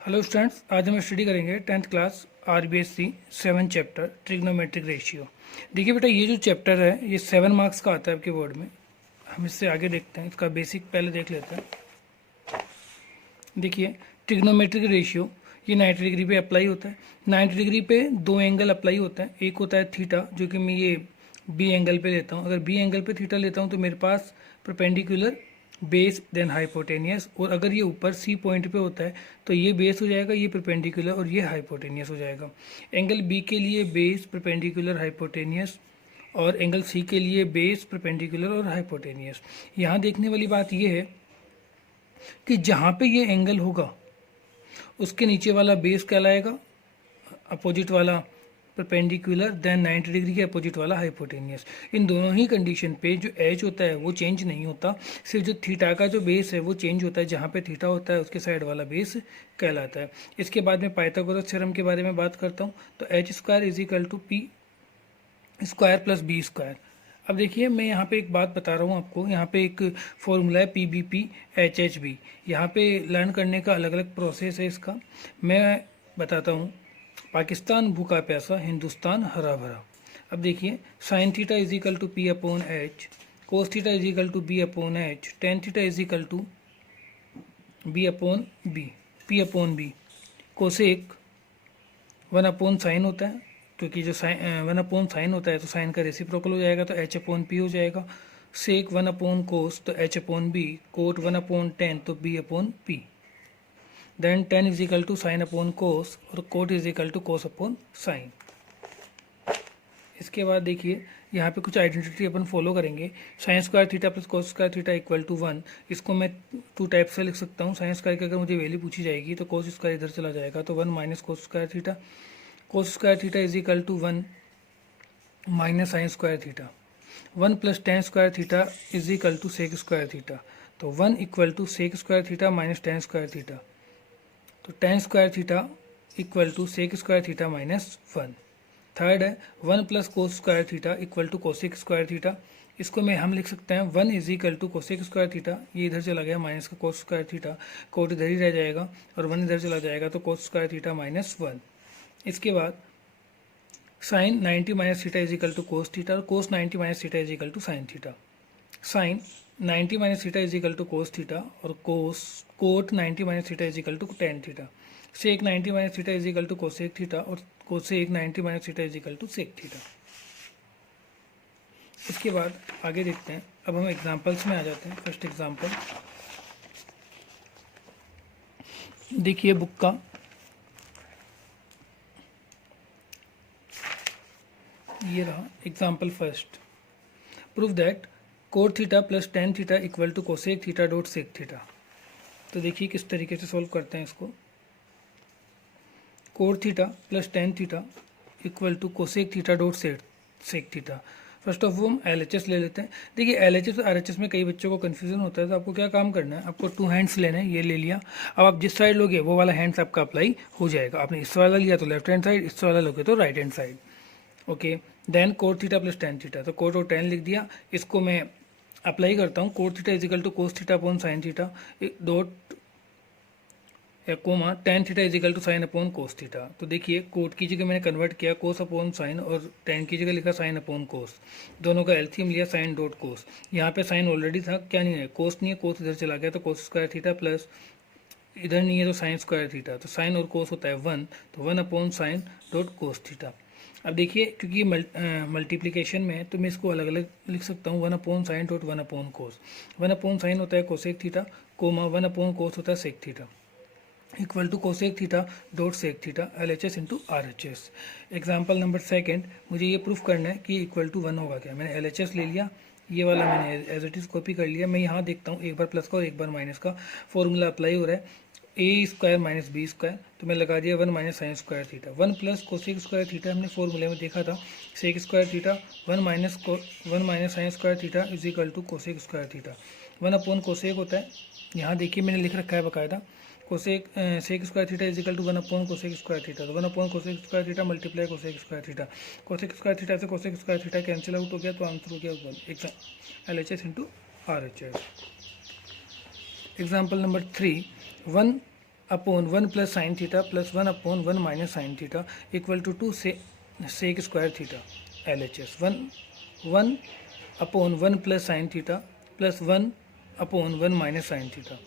Hello students, आज हम study करेंगे 10th class RBSC 7 chapter trigonometric ratio. देखिए बेटा, ये जो चैप्टर है ये 7 मार्क्स का आता है आपके बोर्ड में। हम इससे आगे देखते हैं, इसका बेसिक पहले देख लेते हैं। देखिए, ट्रिग्नोमेट्रिक रेशियो ये 90 डिग्री पे अप्लाई होता है। 90 डिग्री पे दो एंगल अप्लाई होता है। एक होता है थीटा, जो कि मैं ये बी एंगल पे लेता हूँ। अगर बी एंगल पे थीटा लेता हूँ तो मेरे पास परपेंडिकुलर बेस देन हाइपोटेनियस, और अगर ये ऊपर सी पॉइंट पे होता है तो ये बेस हो जाएगा, ये परपेंडिकुलर और ये हाइपोटेनियस हो जाएगा। एंगल बी के लिए बेस परपेंडिकुलर हाइपोटेनियस, और एंगल सी के लिए बेस परपेंडिकुलर और हाइपोटेनियस। यहाँ देखने वाली बात ये है कि जहाँ पे ये एंगल होगा उसके नीचे वाला बेस कहलाएगा, अपोजिट वाला परपेंडिकुलर, देन 90 डिग्री के अपोजिट वाला हाइपोटेनियस। इन दोनों ही कंडीशन पे जो एच होता है वो चेंज नहीं होता, सिर्फ जो थीटा का जो बेस है वो चेंज होता है। जहाँ पे थीटा होता है उसके साइड वाला बेस कहलाता है। इसके बाद में पाइथागोरस थ्योरम के बारे में बात करता हूँ। तो H square is equal to P square plus B square. अब देखिए, मैं यहाँ पे एक बात बता रहा हूँ आपको। यहाँ पे एक फॉर्मूला है P B P H H B. यहाँ पे लर्न करने का अलग अलग प्रोसेस है इसका, मैं बताता हूँ। पाकिस्तान भूखा प्यासा, हिंदुस्तान हरा भरा। अब देखिए, sine theta is equal to P upon H, cos theta is equal to B upon H, tan theta is equal to B upon B, P upon B. Cosec 1 upon sign होता है, क्योंकि जो साइन 1 अपॉन साइन होता है तो sign का reciprocal हो जाएगा, तो एच अपॉन पी हो जाएगा। सेक 1 अपॉन कोस तो H upon B, cot 1 upon tan तो B upon P. Then tan is equal to sine upon cos, और cot is equal to cos upon sine. इसके बाद देखिए, यहाँ पे कुछ आइडेंटिटी अपन फॉलो करेंगे। Sine square theta plus cos square theta equal to 1। इसको मैं टू टाइप से लिख सकता हूँ। साइन स्क्वायर की अगर मुझे वैल्यू पूछी जाएगी तो कोस स्क्वायर इधर चला जाएगा, तो 1 minus cos square theta. Cos square theta is equal to 1 minus sign square theta. 1 plus tan square theta is equal to sec square theta. तो 1 equal to sec square theta minus tan square theta. तो tan square theta equal to sec square theta minus 1। Third है 1 plus cos square theta equal to cosec square theta. इसको मैं हम लिख सकते हैं 1 is equal to cosec square theta. ये इधर चला गया माइनस का कोस स्क्वायर थीटा, कोट इधर ही रह जाएगा और 1 इधर चला जाएगा, तो कोस स्क्वायर थीटा माइनस 1। इसके बाद sine 90 minus theta is equal to cos theta, और cos 90 minus theta is equal to sine theta. Sine 90 minus theta is equal to cos theta, और cot 90 minus theta is equal to tan theta. Sec 90 minus theta is equal to cosec theta, और cosec 90 minus theta is equal to sec theta. इसके बाद आगे देखते हैं। अब हम examples में आ जाते हैं। फर्स्ट एग्जांपल देखिए बुक का, ये रहा example first. Prove that cot theta plus tan theta equal to cosec theta dot sec theta. तो देखिए किस तरीके से सॉल्व करते हैं इसको। Cot theta plus tan theta equal to cosec theta dot sec theta. First of all हम LHS ले लेते हैं। देखिए, LHS और RHS में कई बच्चों को कन्फ्यूजन होता है, तो आपको क्या काम करना है, आपको टू हैंड्स लेना है। ये ले लिया, अब आप जिस साइड लोगे वो वाला हैंड्स आपका अप्लाई हो जाएगा। आपने इस वाला लिया तो लेफ्ट हैंड साइड, इस वाला लोगे तो right hand side. Okay, then cot theta plus tan theta, तो कोट और टेन लिख दिया। इसको मैं अप्लाई करता हूँ। Cot theta is equal to cos theta upon sign theta dot comma tan theta is equal to sine upon cos theta. तो देखिए, कोट की जगह मैंने कन्वर्ट किया कोस अपॉन साइन, और टेन की जगह लिखा साइन अपॉन कोस। दोनों का एलसीएम लिया साइन डॉट कोस। यहाँ पे साइन ऑलरेडी था, क्या नहीं है, कोस नहीं है, कोस इधर चला गया, तो कोस स्क्वायर थीटा प्लस इधर नहीं है तो साइन स्क्वायर थीटा। तो साइन और कोस होता है 1, तो 1 upon sign dot cos theta. अब देखिए, क्योंकि मल्टीप्लिकेशन में है तो मैं इसको अलग अलग लिख सकता हूँ। 1 upon sign dot 1 upon cos. 1 upon sign होता है cosec theta, comma 1 upon cos होता है sec theta, equal to cosec theta dot sec theta LHS into RHS। Example number second, मुझे ये प्रूफ करना है कि इक्वल टू 1 होगा क्या। मैंने LHS ले लिया, ये वाला मैंने एज इट इज़ कॉपी कर लिया। मैं यहाँ देखता हूँ एक बार प्लस का और एक बार माइनस का फॉर्मूला अप्लाई हो रहा है, ए स्क्वायर माइनस बी स्क्वायर। तो मैं लगा दिया 1 minus sign square theta. 1 plus cosec square theta हमने फॉर्मूले में देखा था, sec square theta. 1 minus sign square theta is equal to cosec square theta. 1 upon cosec होता है, यहाँ देखिए मैंने लिख रखा है बाकायदा, cosec sec square theta is equal to 1 upon cosec square theta. तो 1 upon cosec square theta multiply cosec square theta. Cosec square theta से cosec square theta cancel out हो गया, तो आंसर हो गया 1 LHS into RHS। Example number 3, 1 upon 1 plus sign theta plus 1 upon 1 minus sign theta equal to 2 sec square theta L H S. 1 upon 1 plus sign theta plus 1 upon 1 minus sine theta.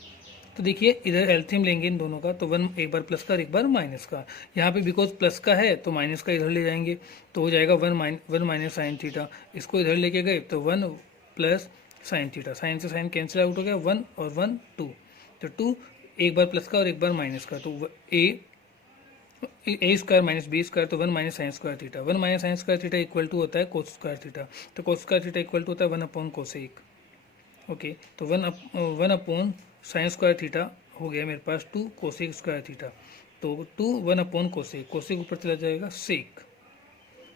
तो देखिए इधर LCM लेंगे इन दोनों का, तो 1 एक बार plus का और एक बार माइनस का। यहाँ पे बिकॉज प्लस का है तो माइनस का इधर ले जाएंगे, तो हो जाएगा 1 माइनस साइन थीटा। इसको इधर लेके गए तो 1 प्लस साइन थीटा, साइन से साइन कैंसिल आउट हो गया, 1 और 1 2, तो 2 एक बार प्लस का और एक बार माइनस का, तो ए स्क्वायर माइनस बी स्क्वायर, तो 1 minus sign square theta. 1 minus sign square theta equal to होता है कोस स्क्वायर थीटा, तो cos square theta equal to होता है 1 अपॉन कोसेक। ओके, तो 1 अपॉन साइन स्क्वायर थीटा हो गया मेरे पास 2 कोसेक स्क्वायर थीटा, तो 2 1 अपॉन कोसेक, कोसेक ऊपर चला जाएगा सेक,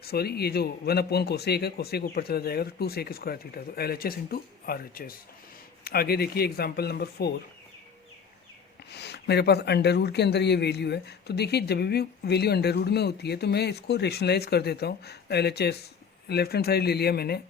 सॉरी ये जो 1 अपॉन कोसेक है कोसेक ऊपर चला जाएगा तो 2 सेक स्क्वायर थीटा, तो L H S into R H S. आगे देखिए एग्जाम्पल नंबर 4, मेरे पास अंडर रूट के अंदर ये वैल्यू है। तो देखिए जब भी वैल्यू अंडर रूट में होती है तो मैं इसको रेशनलाइज कर देता हूँ। L H S left hand side ले लिया मैंने,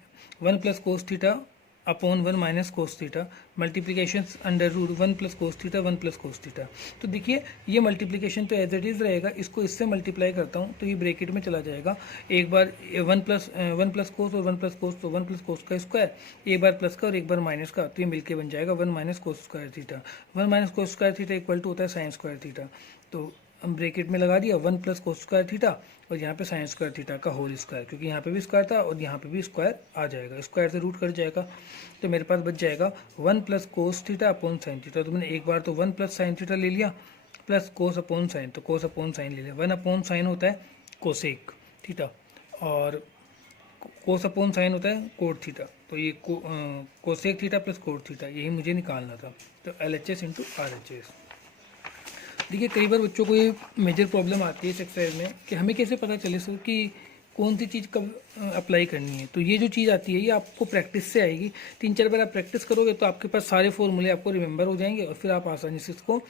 1 plus cos theta upon 1 minus cos theta multiplication under root 1 plus cos theta 1 plus cos theta. तो देखिए ये मल्टीप्लीकेशन तो एज इट इज़ रहेगा, इसको इससे मल्टीप्लाई करता हूँ तो ये ब्रैकेट में चला जाएगा। एक बार 1 प्लस कोस और 1 प्लस कोस, तो 1 प्लस कोस का स्क्वायर, एक बार प्लस का और एक बार माइनस का, तो ये मिलके बन जाएगा 1 minus cos square theta. 1 minus cos square theta equal to होता है साइन स्क्वायर थीटा, तो हम ब्रैकेट में लगा दिया 1 प्लस कोस स्क्वायर थीटा और यहाँ पे साइन स्क्वायर थीटा का होल स्क्वायर, क्योंकि यहाँ पे भी स्क्वायर था और यहाँ पे भी स्क्वायर आ जाएगा, स्क्वायर से रूट कट जाएगा, तो मेरे पास बच जाएगा 1 plus cos theta upon sine theta. तो मैंने एक बार तो 1 प्लस साइन थीटा ले लिया प्लस कोस अपॉन साइन, तो कोस अपॉन साइन ले लिया। 1 अपॉन साइन होता है कोसेक थीटा और कोस अपॉन साइन होता है कोट थीटा, तो ये cosec theta plus cot theta यही मुझे निकालना था, तो L H S into R H S. देखिए कई बार बच्चों को ये मेजर प्रॉब्लम आती है इस एक्सरसाइज में कि हमें कैसे पता चले सर कि कौन सी चीज़ कब अप्लाई करनी है। तो ये जो चीज़ आती है ये आपको प्रैक्टिस से आएगी, 3-4 बार आप प्रैक्टिस करोगे तो आपके पास सारे फॉर्मूले आपको रिमेंबर हो जाएंगे और फिर आप आसानी से इसको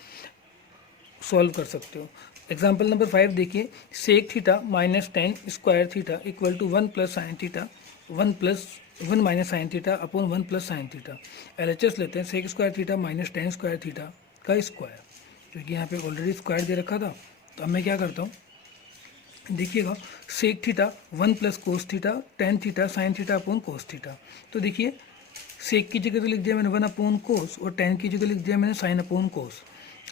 सॉल्व कर सकते हो। एग्जाम्पल नंबर 5 देखिए, sec theta minus tan square theta equal to 1 plus sign theta 1 minus sign theta upon 1 plus sign theta. L H S लेते हैं, sec square theta minus tan square theta का square, क्योंकि यहाँ पे already square दे रखा था। तो अब मैं क्या करता हूँ, देखिएगा sec theta 1 plus cos theta tan theta sine theta upon cos theta. तो देखिए सेक की जगह तो लिख दिया मैंने 1 अपॉन कोस और टेन की जगह लिख दिया मैंने साइन अपॉन कोस।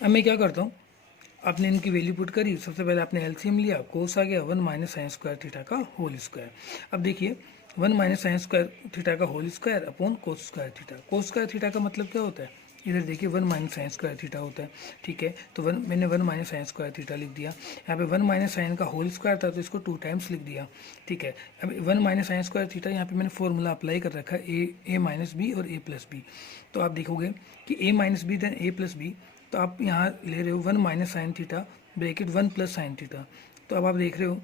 अब मैं क्या करता हूँ, आपने इनकी वैल्यू पुट करी, सबसे पहले आपने एलसीएम लिया, कोस आ गया 1 माइनस साइन स्क्वायर थीटा का होल स्क्वायर। अब देखिए 1 माइनस साइन स्क्वायर थीटा का whole square upon cos square theta. Cos square theta का मतलब क्या होता है, इधर देखिए 1 माइनस साइन स्क्वायर थीटा होता है, ठीक है। तो मैंने 1 माइनस साइन स्क्वायर थीटा लिख दिया। यहाँ पे 1 माइनस साइन का होल स्क्वायर था तो इसको 2 टाइम्स लिख दिया, ठीक है। अब 1 माइनस साइन स्क्वायर थीटा यहाँ पे मैंने फॉर्मूला अप्लाई कर रखा है ए माइनस बी और ए प्लस बी। तो आप देखोगे कि ए माइनस बी देन ए प्लस बी, तो आप यहाँ ले रहे हो 1 minus sign theta bracket 1 plus sine theta. तो अब आप देख रहे हो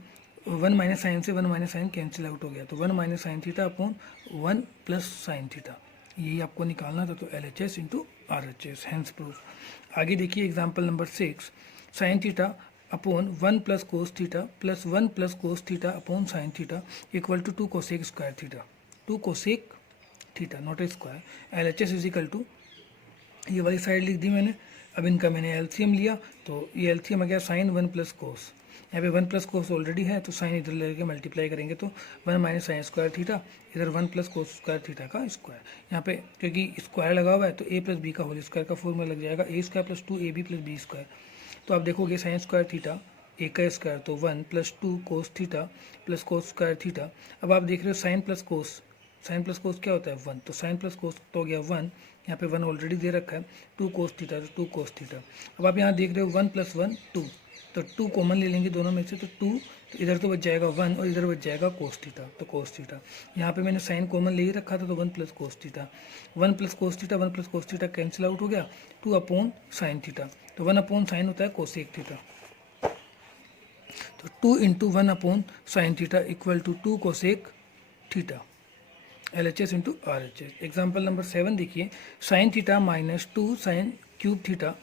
1 माइनस साइन से 1 माइनस साइन कैंसिल आउट हो गया, तो 1 minus sign theta upon 1 plus sign theta, यही आपको निकालना था। तो L H S into R H S, hence proof. आगे देखिए example number 6, sine theta upon 1 plus cos theta plus 1 plus cos theta upon sign theta equal to 2 cosec square theta, 2 cosec theta not a square. L H S is equal to, ये वाली side लिख दी मैंने। अब इनका मैंने LCM लिया, तो ये एलसीएम आ गया साइन 1 प्लस कोस, यहाँ पे 1 प्लस कोस ऑलरेडी है तो साइन इधर लेके मल्टीप्लाई करेंगे तो 1 माइनस साइन स्क्वायर थीटा, इधर 1 प्लस कोस स्क्वायर थीटा का स्क्वायर। यहाँ पे क्योंकि स्क्वायर लगा हुआ है तो ए प्लस बी का होल स्क्वायर का फॉर्मूला लग जाएगा a square plus 2 a b plus B square. तो आप देखोगे साइन स्क्वायर थीटा ए का स्क्वायर तो 1 plus 2 cos theta plus cos square theta. अब आप देख रहे हो sine plus cos, sine plus cos क्या होता है 1, तो साइन प्लस कोस तो हो गया 1, यहाँ पे 1 ऑलरेडी दे रखा है, 2 कोस थीटा तो 2 कोस थीटा। अब आप यहाँ देख रहे हो 1 प्लस 1 2, तो 2 कॉमन ले लेंगे दोनों में से, तो 2, तो इधर तो बच जाएगा 1 और इधर बच जाएगा कोस थीटा, तो कोस थीटा। यहाँ पे मैंने साइन कॉमन ले ही रखा था तो 1 plus cos theta, 1 plus cos theta 1 plus cos theta cancel out हो गया, 2 अपॉन साइन थीटा, तो 1 अपॉन साइन होता है कोसेक थीटा, तो 2 into 1 upon sign theta equal to 2 cosec theta. L H S into R H S. Example number 7 देखिए, sine theta minus 2 sine cube theta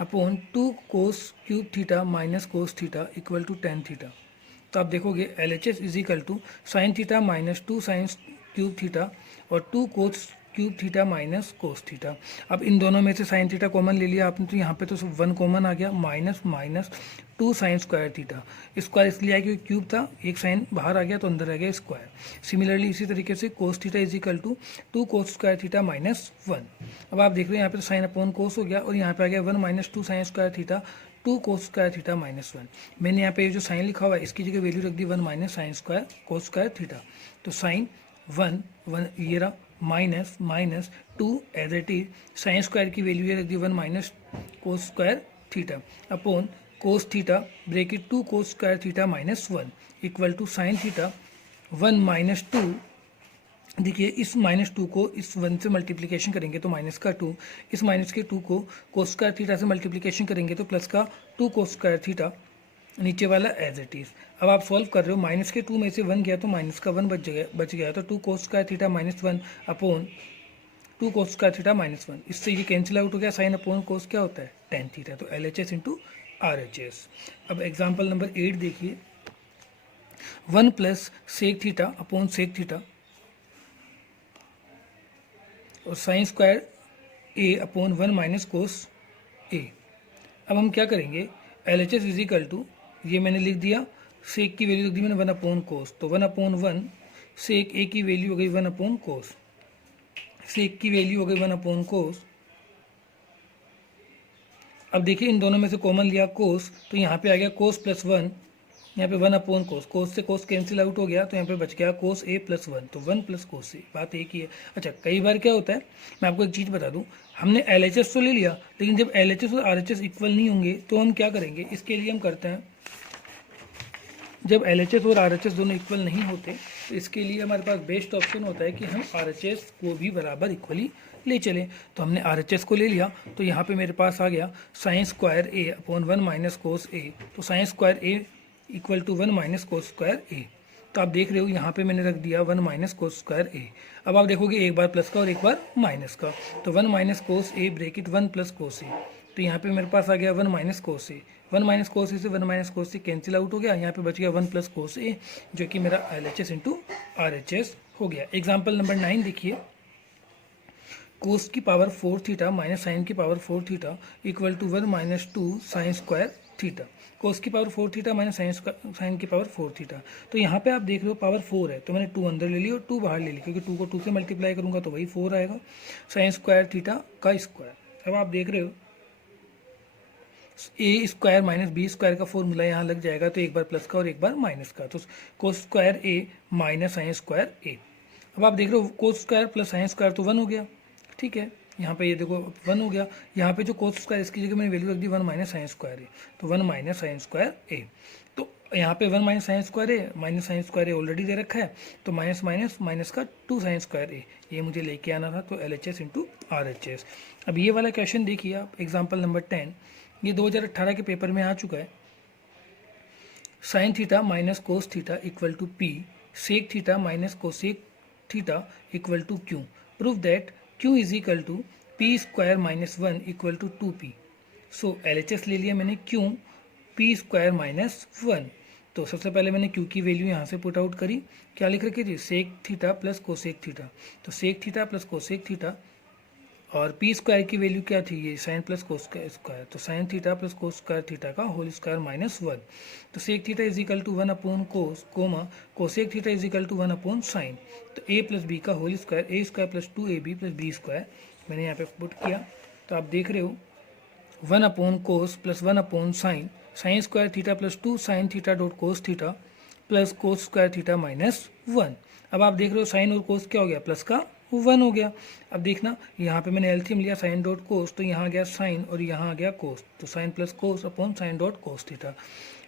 upon 2 cos cube theta minus cos theta equal to tan theta. तो आप देखोगे L H S is equal to sine theta minus 2 sine cube theta और 2 cos cube theta minus cos theta. अब इन दोनों में से sine theta common ले लिया आपने, तो यहाँ पे तो सिर्फ 1 कॉमन आ गया, minus minus 2 sign square theta. Square इसलिए आया क्योंकि क्यूब था, एक साइन बाहर आ गया तो अंदर आ गया स्क्वायर। सिमिलरली इसी तरीके से cos theta is equal to 2 cos square theta minus 1। अब आप देख रहे हैं यहाँ पे तो साइन अपॉन कोस हो गया और यहाँ पे आ गया 1 minus 2 sign square theta 2 cos square theta minus 1। मैंने यहाँ पे जो साइन लिखा हुआ है इसकी जगह वैल्यू रख दी 1 minus sign square cos square theta. तो साइन 1 ये रहा minus minus 2 as it is sine square की वैल्यू ये रख दी 1 minus cos square theta upon cos theta bracket 2 cos square theta minus 1 equal to sine theta 1 minus 2। देखिए इस minus 2 को इस 1 से मल्टीप्लिकेशन करेंगे तो माइनस का 2, इस माइनस के 2 को कोस स्क्वायर थीटा से मल्टीप्लिकेशन करेंगे तो प्लस का 2 कोस स्क्वायर थीटा, नीचे वाला एज इट इज। अब आप सॉल्व कर रहे हो, माइनस के 2 में से 1 गया तो माइनस का 1 बच गया तो 2 cos square theta minus 1 upon 2 cos square theta minus 1। इससे ये कैंसिल आउट हो गया, साइन अपॉन कोस क्या होता है टेन थीटा। तो LHS इंटू RHS। अब एग्जाम्पल नंबर 8 देखिए, 1 plus sec theta upon sec theta और sin square a upon 1 minus cos a. अब हम क्या करेंगे, LHS इज इक्वल टू, ये मैंने लिख दिया, सेक की वैल्यू लिख दी मैंने 1 अपॉन कोस, तो 1 अपॉन 1 सेक ए की वैल्यू हो गई 1 अपॉन कोस, सेक की वैल्यू हो गई 1 अपॉन कोस। अब देखिए इन दोनों में से कॉमन लिया कोस, तो यहाँ पे आ गया कोस प्लस 1, यहाँ पे 1 अपॉन कोस, कोस से कोस कैंसिल आउट हो गया तो यहाँ पे बच गया कोस ए प्लस 1, तो 1 प्लस कोस ए, बात एक ही है। अच्छा कई बार क्या होता है, मैं आपको एक चीज़ बता दूँ, हमने LHS तो ले लिया लेकिन जब LHS और RHS इक्वल नहीं होंगे तो हम क्या करेंगे, इसके लिए हम करते हैं, जब LHS और RHS दोनों इक्वल नहीं होते तो इसके लिए हमारे पास बेस्ट ऑप्शन होता है कि हम RHS को भी बराबर इक्वली ले चलें। तो हमने RHS को ले लिया तो यहाँ पे मेरे पास आ गया sine square a upon 1 minus cos ए, तो sine square A equal to 1 minus cos square ए। तो आप देख रहे हो यहाँ पे मैंने रख दिया 1 माइनस कोस स्क्वायर ए। अब आप देखोगे एक बार प्लस का और एक बार माइनस का, तो 1 माइनस कोस ए ब्रेकेट 1 प्लस कोस ए, तो यहाँ पे मेरे पास आ गया 1 माइनस कोस ए, 1 माइनस कोस ए से 1 माइनस कोस ए कैंसिल आउट हो गया, यहाँ पे बच गया 1 प्लस कोस ए जो कि मेरा LHS इंटू RHS हो गया। एग्जाम्पल नंबर 9 देखिए, कोस की पावर 4 थीटा माइनस साइन की power 4 theta equal to 1 minus 2 sign square theta. Cos की पावर 4 थीटा माइनस साइन की पावर 4 थीटा, तो यहाँ पे आप देख रहे हो पावर 4 है तो मैंने 2 अंदर ले ली और 2 बाहर ले ली, क्योंकि 2 को 2 से मल्टीप्लाई करूँगा तो वही 4 आएगा, साइन स्क्वायर थीटा का स्क्वायर। अब आप देख रहे हो ए स्क्वायर माइनस बी स्क्वायर का फॉर्मूला यहाँ लग जाएगा, तो एक बार प्लस का और एक बार माइनस का, तो cos square A minus sign square a. अब आप देख रहे हो cos square plus sine square तो 1 हो गया, ठीक है, यहाँ पे ये देखो 1 हो गया, यहाँ पे जो कोस स्क्वायर इसकी जगह मैंने वैल्यू रख दी 1 माइनस साइन स्क्वायर ए, तो 1 माइनस साइन स्क्वायर ए। तो यहाँ पे 1 माइनस साइन स्क्वायर ए माइनस साइन स्क्वायर ए ऑलरेडी दे रखा है, तो माइनस माइनस माइनस का 2 साइन स्क्वायर ए, ये मुझे लेके आना था, तो LHS इंटू RHS। अब ये वाला क्वेश्चन देखिए आप, एग्जाम्पल नंबर 10, ये 2018 के पेपर में आ चुका है। Sign theta minus cos theta equal to p, sec theta minus cosec theta equal to q, prove that q is equal to P square minus 1 equal to 2p। So LHS ले लिया मैंने Q P square minus 1, तो सबसे पहले मैंने Q की value यहाँ से पुट आउट करी, क्या लिख रखी थी, sec theta plus cosec theta, तो sec theta plus cosec theta, और पी स्क्वायर की वैल्यू क्या थी, ये साइन प्लस कोस स्क्वायर, तो sine theta plus cos square theta का होल स्क्वायर माइनस 1, तो sec theta is equal to 1 upon cos comma cosec theta is equal to 1 upon sign, तो a plus B का whole square, a square plus 2ab plus B square मैंने यहाँ पे put किया। तो आप देख रहे हो 1 upon cos plus 1 upon sign, sign square theta plus 2 sign theta dot cos theta plus cos square theta minus 1। अब आप देख रहे हो साइन और कोस क्या हो गया, प्लस का 1 हो गया। अब देखना यहाँ पे मैंने एलसीएम लिया साइन डॉट कोस, तो यहाँ आ गया साइन और यहाँ आ गया कोस, तो sin plus cos upon sign dot cos theta,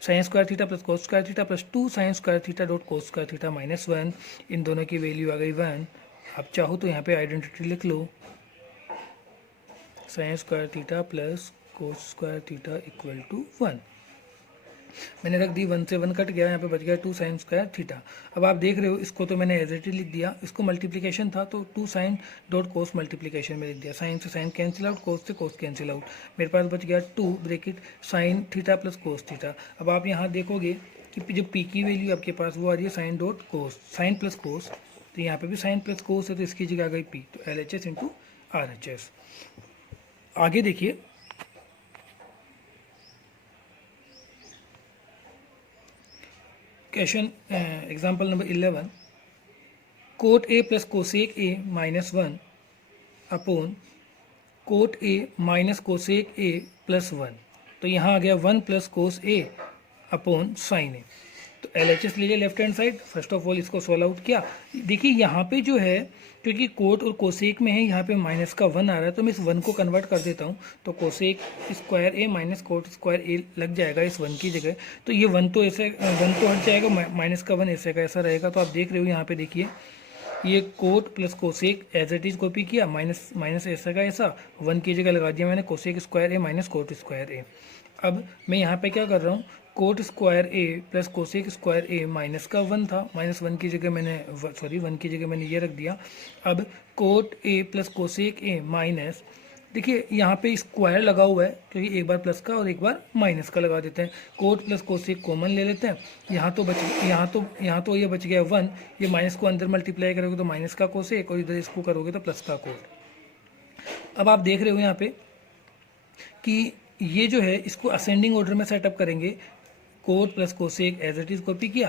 sin square theta plus cos square theta plus 2 sign square theta dot cos square theta minus 1, इन दोनों की वैल्यू आ गई 1। आप चाहो तो यहाँ पे आइडेंटिटी लिख लो, sine square theta plus cos square theta equal to 1, मैंने रख दी 1 से 1 कट गया, यहाँ पे बच गया 2 साइन स्क्वायर थीटा। अब आप देख रहे हो इसको तो मैंने एज इट इज लिख दिया, इसको मल्टीप्लिकेशन था तो 2 साइन डॉट कोस मल्टीप्लिकेशन में लिख दिया, साइन से साइन कैंसिल आउट, कोस से कोस कैंसिल आउट, मेरे पास बच गया 2 bracket sine theta plus cos theta. अब आप यहाँ देखोगे कि जो पी की वैल्यू आपके पास वो आ रही है साइन डॉट कोस, साइन प्लस कोस तो यहाँ पे भी साइन प्लस कोस है, तो इसकी जगह आ गई पी, तो LHS इंटू RHS। आगे देखिए, question example number 11, coat a plus cosec A minus 1 upon cot A minus cosec A plus 1। तो यहाँ आ गया 1 plus cos A upon sine a. तो LHS ले लिया left hand side. First of all इसको सॉल्व आउट किया। देखिए यहाँ पे जो है, क्योंकि कोट और कोसेक में है, यहाँ पे माइनस का 1 आ रहा है, तो मैं इस 1 को कन्वर्ट कर देता हूँ। तो कोसेक स्क्वायर ए माइनस कोट स्क्वायर ए लग जाएगा इस 1 की जगह। तो ये 1 तो ऐसे 1 तो हट जाएगा, माइनस का 1 ऐसे का ऐसा रहेगा। तो आप देख रहे हो यहाँ पे देखिए, ये cot plus cosec as it is copy किया, माइनस माइनस ऐसा का ऐसा 1 की जगह लगा दिया मैंने cosec square A minus cot square a. अब मैं यहाँ पे क्या कर रहा हूँ, cot square a plus cosec square A minus का 1 था, माइनस 1 की जगह मैंने 1 की जगह मैंने ये रख दिया। अब coat a plus cosec A minus, देखिए यहाँ पे स्क्वायर लगा हुआ है, क्योंकि एक बार प्लस का और एक बार माइनस का लगा देते हैं। कोट प्लस कोसेक कॉमन ले लेते हैं। यहाँ तो ये बच गया 1, ये माइनस को अंदर मल्टीप्लाई करोगे तो माइनस का कोसेक, और इधर इसको करोगे तो प्लस का कोट। अब आप देख रहे हो यहाँ पे कि ये जो है, इसको असेंडिंग ऑर्डर में सेटअप करेंगे। Cot plus cosec as it is copy किया,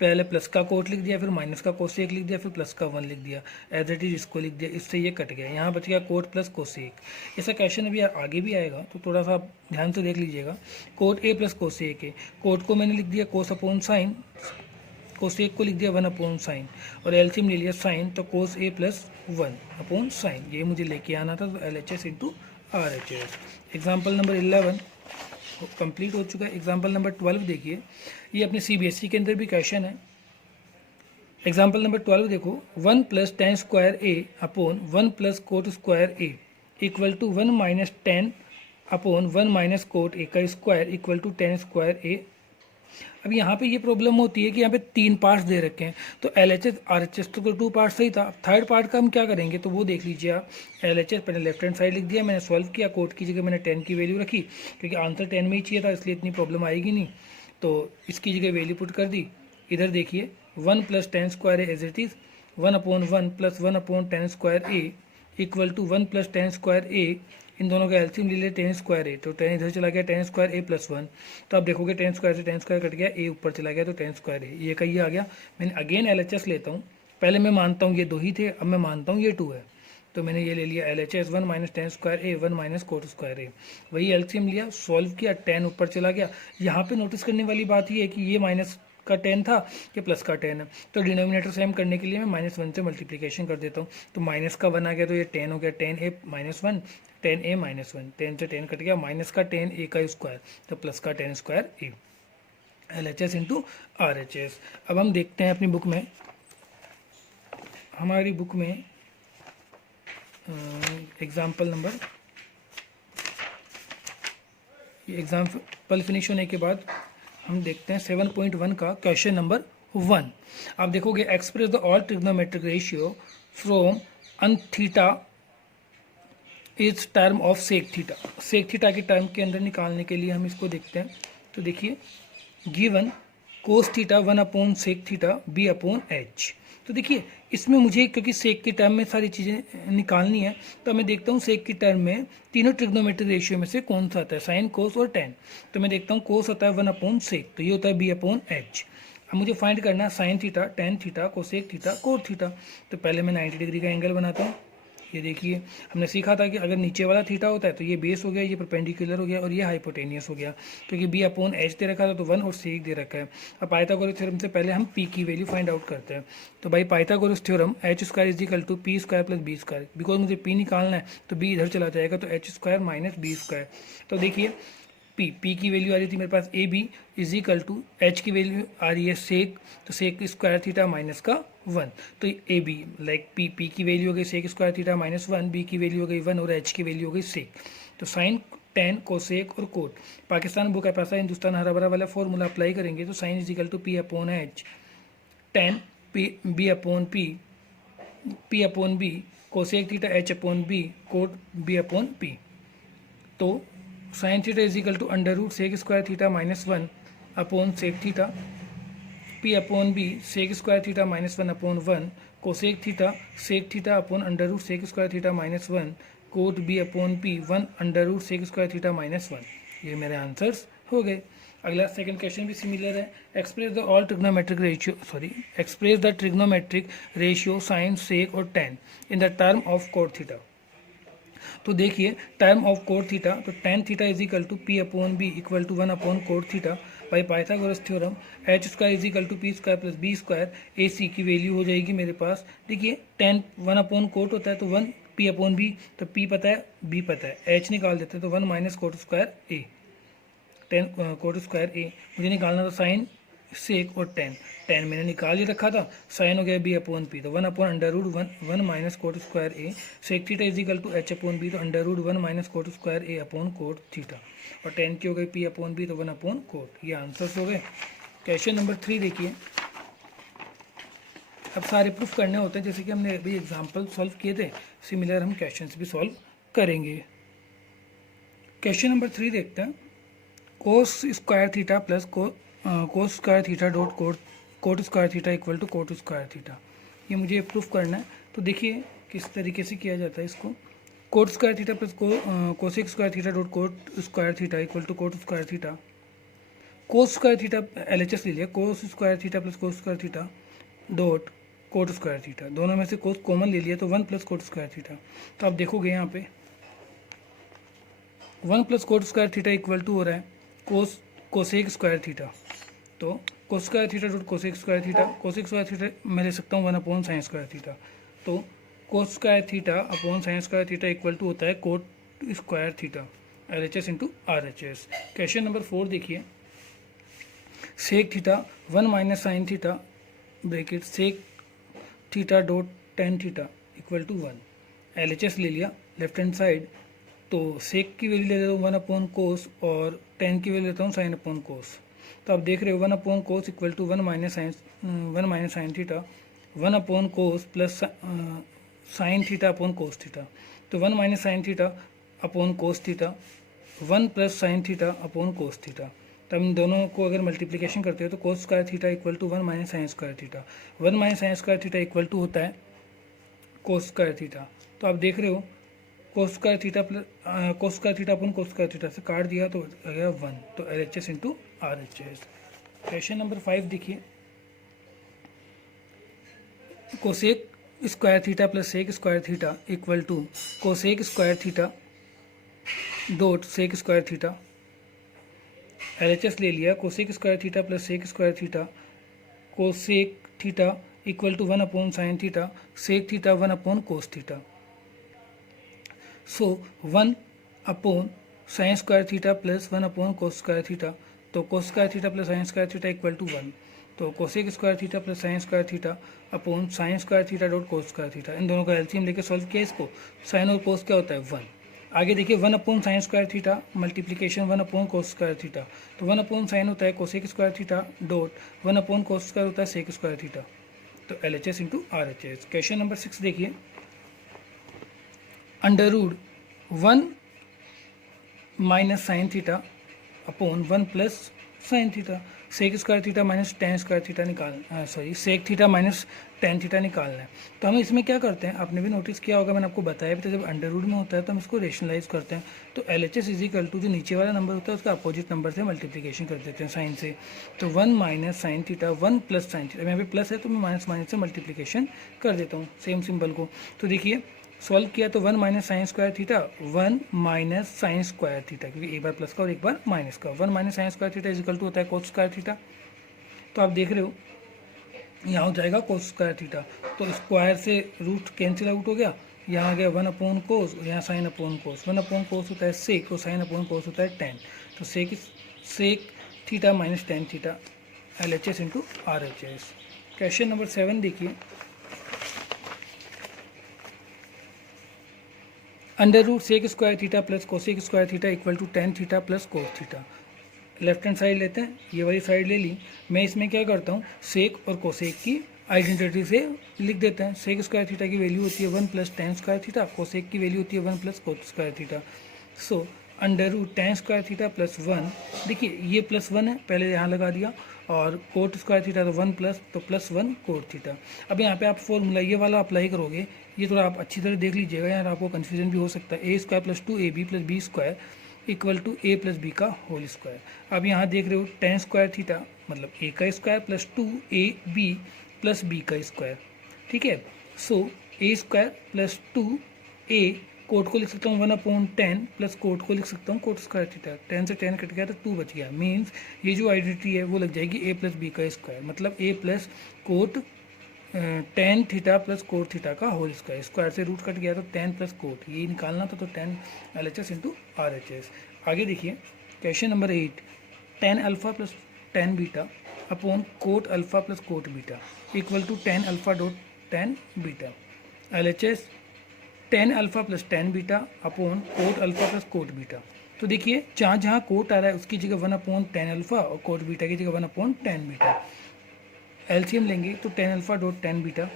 पहले प्लस का कोट लिख दिया, फिर माइनस का कोसेक लिख दिया, फिर प्लस का 1 लिख दिया, एज इट इज इसको लिख दिया। इससे ये कट गया, यहाँ बच गया कोट प्लस कोसेक। ऐसा क्वेश्चन अभी आगे भी आएगा, तो थोड़ा सा आप ध्यान से देख लीजिएगा। Cot a plus cosec a, cot को मैंने लिख दिया कोस अपॉन साइन, कोसेक को लिख दिया 1 अपॉन साइन, और एलसीएम ले लिया साइन, तो कोस ए प्लस 1 अपॉन साइन, ये मुझे लेके आना था। तो LHS into RHS। Example number 11 complete हो चुका है। एग्जाम्पल नंबर 12 देखिए, ये अपने CBSE के अंदर भी क्वेश्चन है। एग्जाम्पल नंबर 12 देखो, 1 plus tan square a upon 1 plus cot square A equal to 1 minus tan upon 1 minus cot a का स्क्वायर इक्वल टू 10 स्क्वायर ए। अब यहाँ पे ये प्रॉब्लम होती है कि यहाँ पे 3 पार्ट्स दे रखे हैं, तो LHS RHS तो 2 पार्ट सही था। थर्ड पार्ट का हम क्या करेंगे, तो वो देख लीजिए आप। LHS पहले लेफ्ट हैंड साइड लिख दिया, मैंने सॉल्व किया, कोट की जगह मैंने 10 की वैल्यू रखी, क्योंकि आंसर 10 में ही चाहिए था, इसलिए इतनी प्रॉब्लम आएगी नहीं। तो इसकी जगह वैल्यू पुट कर दी। इधर देखिए 1 plus tan square a as it is 1 upon 1 plus 1 upon tan square A equal to 1 plus tan square a, इन दोनों का एलसीएम ले लिया 10 स्क्वायर ए, तो 10 इधर चला गया 10 स्क्वायर ए प्लस 1। तो आप देखोगे 10 स्क्वायर से 10 स्क्वायर कट गया, ए ऊपर चला गया, तो 10 स्क्वायर ए, ये का ये आ गया। मैंने अगेन LHS लेता हूँ। पहले मैं मानता हूँ ये 2 ही थे, अब मैं मानता हूँ ये 2 है, तो मैंने ये ले लिया LHS 1 माइनस टेन स्क्वायर ए 1 माइनस कोट स्क्वायर ए। वही एलसीएम लिया, सॉल्व किया, 10 ऊपर चला गया। यहाँ पे नोटिस करने वाली बात ये है कि ये माइनस का 10 था, ये प्लस का 10 है, तो डिनोमिनेटर सेम करने के लिए मैं -1 से मल्टीप्लिकेशन कर देता हूँ। तो माइनस का 1 आ गया, तो ये 10 हो गया, 10a माइनस 1 10a माइनस 1, 10 से 10 कट गया, माइनस का 10a का स्क्वायर, तो प्लस का 10 square A. LHS into RHS। अब हम देखते हैं अपनी बुक में, हमारी बुक में एग्जाम्पल नंबर, ये एग्जाम्पल फिनिश होने के बाद हम देखते हैं 7.1 का क्वेश्चन नंबर 1। आप देखोगे, express the all trigonometric ratio from an theta is term of sec theta. Sec theta के टर्म के अंदर निकालने के लिए हम इसको देखते हैं। तो देखिए, given cos theta 1 upon sec theta b upon h. तो देखिए, इसमें मुझे क्योंकि सेक की टर्म में सारी चीज़ें निकालनी है, तो मैं देखता हूँ सेक की टर्म में तीनों ट्रिग्नोमेट्रिक रेशियो में से कौन सा आता है, साइन, कोस और टेन। तो मैं देखता हूँ कोस आता है 1 अपॉन सेक, तो ये होता है बी अपॉन एच। अब मुझे फाइंड करना है sine theta, tan theta, cosec theta, cot theta. तो पहले मैं 90 डिग्री का एंगल बनाता हूँ। ये देखिए, हमने सीखा था कि अगर नीचे वाला थीटा होता है तो ये बेस हो गया, ये परपेंडिकुलर हो गया, और ये हाइपोटेनियस हो गया, क्योंकि बी अपॉन एच दे रखा था तो 1 और सेक दे रखा है। अब पाइथागोरस थ्योरम से पहले हम पी की वैल्यू फाइंड आउट करते हैं। तो भाई Pythagoras theorem h square is equal to P square plus B square. Because मुझे पी निकालना है तो बी इधर चला जाएगा, तो H square minus B square. तो देखिए, पी की वैल्यू आ रही थी मेरे पास a b is equal to h की वैल्यू आ रही है सेक, तो सेक स्क्वायर थीटा माइनस का 1। तो ए बी लाइक पी की वैल्यू हो गई sec square theta minus 1, b की वैल्यू हो गई 1 और एच की वैल्यू हो गई सेक। तो साइन, टेन, कोसेक और कोट। पाकिस्तान बुक है पैसा हिंदुस्तान हरा भरा वाला फॉर्मूला अप्लाई करेंगे तो sine is equal to P upon H, tan b upon p upon B, cosec theta h upon B, cot b upon p. तो sine theta is equal to under root sec square theta minus 1 upon sec theta, p upon b sec square theta minus 1 upon 1, cosec theta sec theta upon under root sec square theta minus 1 cot b upon p 1 under root sec square theta minus 1। ये मेरे answers हो गए। अगला second question भी similar है। Express the trigonometric ratio sine sec और tan in the term of cot theta. तो देखिए टर्म ऑफ कोट थीटा, तो tan theta is equal to P upon b equal to 1 upon cot theta by Pythagoras theorem. H square is equal to P square plus B square. A c की value हो जाएगी मेरे पास, देखिए ten 1 upon coat होता है तो 1 P upon b, तो P पता है बी पता है, एच निकाल देते हैं तो 1 माइनस कोट स्क्वायर ए, टेन कोट स्क्वायर ए मुझे निकालना था साइन सेक और टेन मैंने निकाल ही रखा था, साइन हो गया बी अपॉन पी तो 1 upon under root 1 minus cot square a. Sec theta is equal to h upon b तो under root 1 minus cot square a upon cot theta, और टेन की हो गई पी अपॉन बी तो 1 upon coat. ये answers हो गए। Question number 3 देखिए। अब सारे प्रूफ करने होते हैं, जैसे कि हमने अभी एग्जाम्पल सॉल्व किए थे, सिमिलर हम क्वेश्चन भी सॉल्व करेंगे। क्वेश्चन नंबर 3 देखते हैं। Cos square theta plus cos square theta dot cot square theta equal to cot square theta, ये मुझे प्रूफ करना है। तो देखिए किस तरीके से किया जाता है इसको। Cot square theta plus cosec square theta dot cot square theta equal to cot square theta. Cos square theta LHS ले लिया, cos square theta plus cos square theta dot cot square theta, दोनों में से कोस common ले लिया तो 1 plus cot square theta. तो आप देखोगे यहाँ पे 1 plus cot square theta equal to हो रहा है कोसेक स्क्वायर थीटा, तो cos square theta dot cosec square theta, cosec square theta मैं ले सकता हूँ 1 अपॉन साइन स्क्वायर थीटा, तो cos square theta upon sign square theta equal to होता है cot square theta, LHS into RHS। Question number 4 देखिए। Sec theta 1 minus sign theta bracket sec theta dot tan theta equal to 1। LHS ले लिया left hand side, तो सेक की value ले लेता हूँ 1 अपॉन कोस और टेन की वैल्यू लेता हूँ साइन अपॉन कोस। तो आप देख रहे हो 1 upon cos equal to 1 minus sign theta, 1 upon cos plus sign theta upon cos theta, तो 1 minus sign theta upon cos theta, 1 plus sign theta upon cos theta. तो हम इन दोनों को अगर मल्टीप्लिकेशन करते हो तो cos square theta equal to 1 minus sign square theta, 1 minus sign square theta equal to होता है कोस स्क्वायर थीटा। तो आप देख रहे हो cos square theta upon cos square theta से काट दिया तो आ गया 1, तो LHS into RHS। Question number 5 देखिए। Cosec square theta plus sec square theta equal to cosec square theta dot sec square theta. LHS ले लिया, cosec square theta plus sec square theta, cosec theta equal to 1 upon sign theta, sec theta 1 upon cos theta. So 1 upon sign square theta plus 1 upon cos square theta, तो cos square theta plus sign square theta equal to 1, तो cosec square theta plus sign square theta upon sign square theta dot cos square theta. इन दोनों का LCM लेके solve किया इसको, sign और कोस क्या होता है 1। आगे देखिए 1 upon sign square theta multiplication 1 upon cos square theta, तो 1 अपॉन साइन होता है cosec square theta dot 1 upon cos square होता है सेक स्क्वायर थीटा, तो LHS into RHS। Question number 6 देखिए। Under root 1 minus sign theta upon 1 plus sign theta, sec square theta minus tan square theta sec theta minus tan theta निकालना है। तो हम इसमें क्या करते हैं, आपने भी नोटिस किया होगा, मैंने आपको बताया भी था, जब अंडर रूट में होता है तो हम इसको रेशनलाइज करते हैं, तो LHS इज इक्वल टू जो नीचे वाला नंबर होता है उसका अपोजिट नंबर से मल्टीप्लिकेशन कर देते हैं साइन से, तो 1 minus sign theta 1 plus sine theta, यहाँ पे प्लस है तो मैं माइनस माइनस से मल्टीप्लिकेशन कर देता हूँ सेम सिंबल को। तो देखिए सॉल्व किया तो 1 minus sign square theta 1 minus sign square theta, क्योंकि एक बार प्लस का और एक बार माइनस का, 1 minus sign square theta is equal to होता है कोस स्क्वायर थीटा। तो आप देख रहे हो यहाँ हो जाएगा कोस स्क्वायर थीटा, तो स्क्वायर से रूट कैंसिल आउट हो गया, यहाँ आ गया 1 अपॉन कोस, यहाँ sign upon cos, 1 upon cos होता है सेक और साइन अपॉन कोस होता है टेन, तो sec theta minus tan theta, LHS into RHS। Question number 7 देखिए। Under root sec square theta plus cosec square theta equal to tan theta plus cos theta. Left hand side लेते हैं, ये वाली side ले ली, मैं इसमें क्या करता हूँ सेक और कोसेक की आइडेंटिटी से लिख देते हैं। सेक स्क्वायर थीटा की वैल्यू होती है 1 plus tan square theta, cosec की वैल्यू होती है 1 plus cos square theta. So under root tan square theta plus one. देखिए ये प्लस वन है, पहले यहाँ लगा दिया, और कोट स्क्वायर थीटा तो वन प्लस, तो प्लस वन कोट थीटा। अब यहाँ पे आप फॉर्मूला ये वाला अप्लाई करोगे, ये थोड़ा आप अच्छी तरह देख लीजिएगा, यार आपको कन्फ्यूजन भी हो सकता है। ए square plus two a b plus B square equal to a plus B का होल स्क्वायर। अब यहाँ देख रहे हो टेन स्क्वायर थीटा मतलब ए का square plus two a b plus B का स्क्वायर, ठीक है। So a square plus two a, cot को लिख सकता हूँ 1/10 प्लस कोट को लिख सकता हूँ कोट स्क्वायर थीटा। 10 से 10 कट गया तो 2 बच गया, मीन्स ये जो आइडेंटिटी है वो लग जाएगी ए प्लस बी का स्क्वायर, मतलब a plus cot tan theta plus cot theta का होल स्क्वायर। स्क्वायर से रूट कट गया तो 10 प्लस कोट, ये निकालना था, तो 10 LHS इंटू RHS। आगे देखिए question number 8, tan alpha plus tan beta upon cot alpha plus cot beta equal to tan alpha dot tan beta. LHS tan alpha plus tan beta upon cot alpha plus cot beta. तो देखिए जहाँ जहाँ coat आ रहा है उसकी जगह 1/10 alpha और coat beta की जगह 1/10 बीटा। एलसीएम लेंगे तो tan alpha dot tan beta,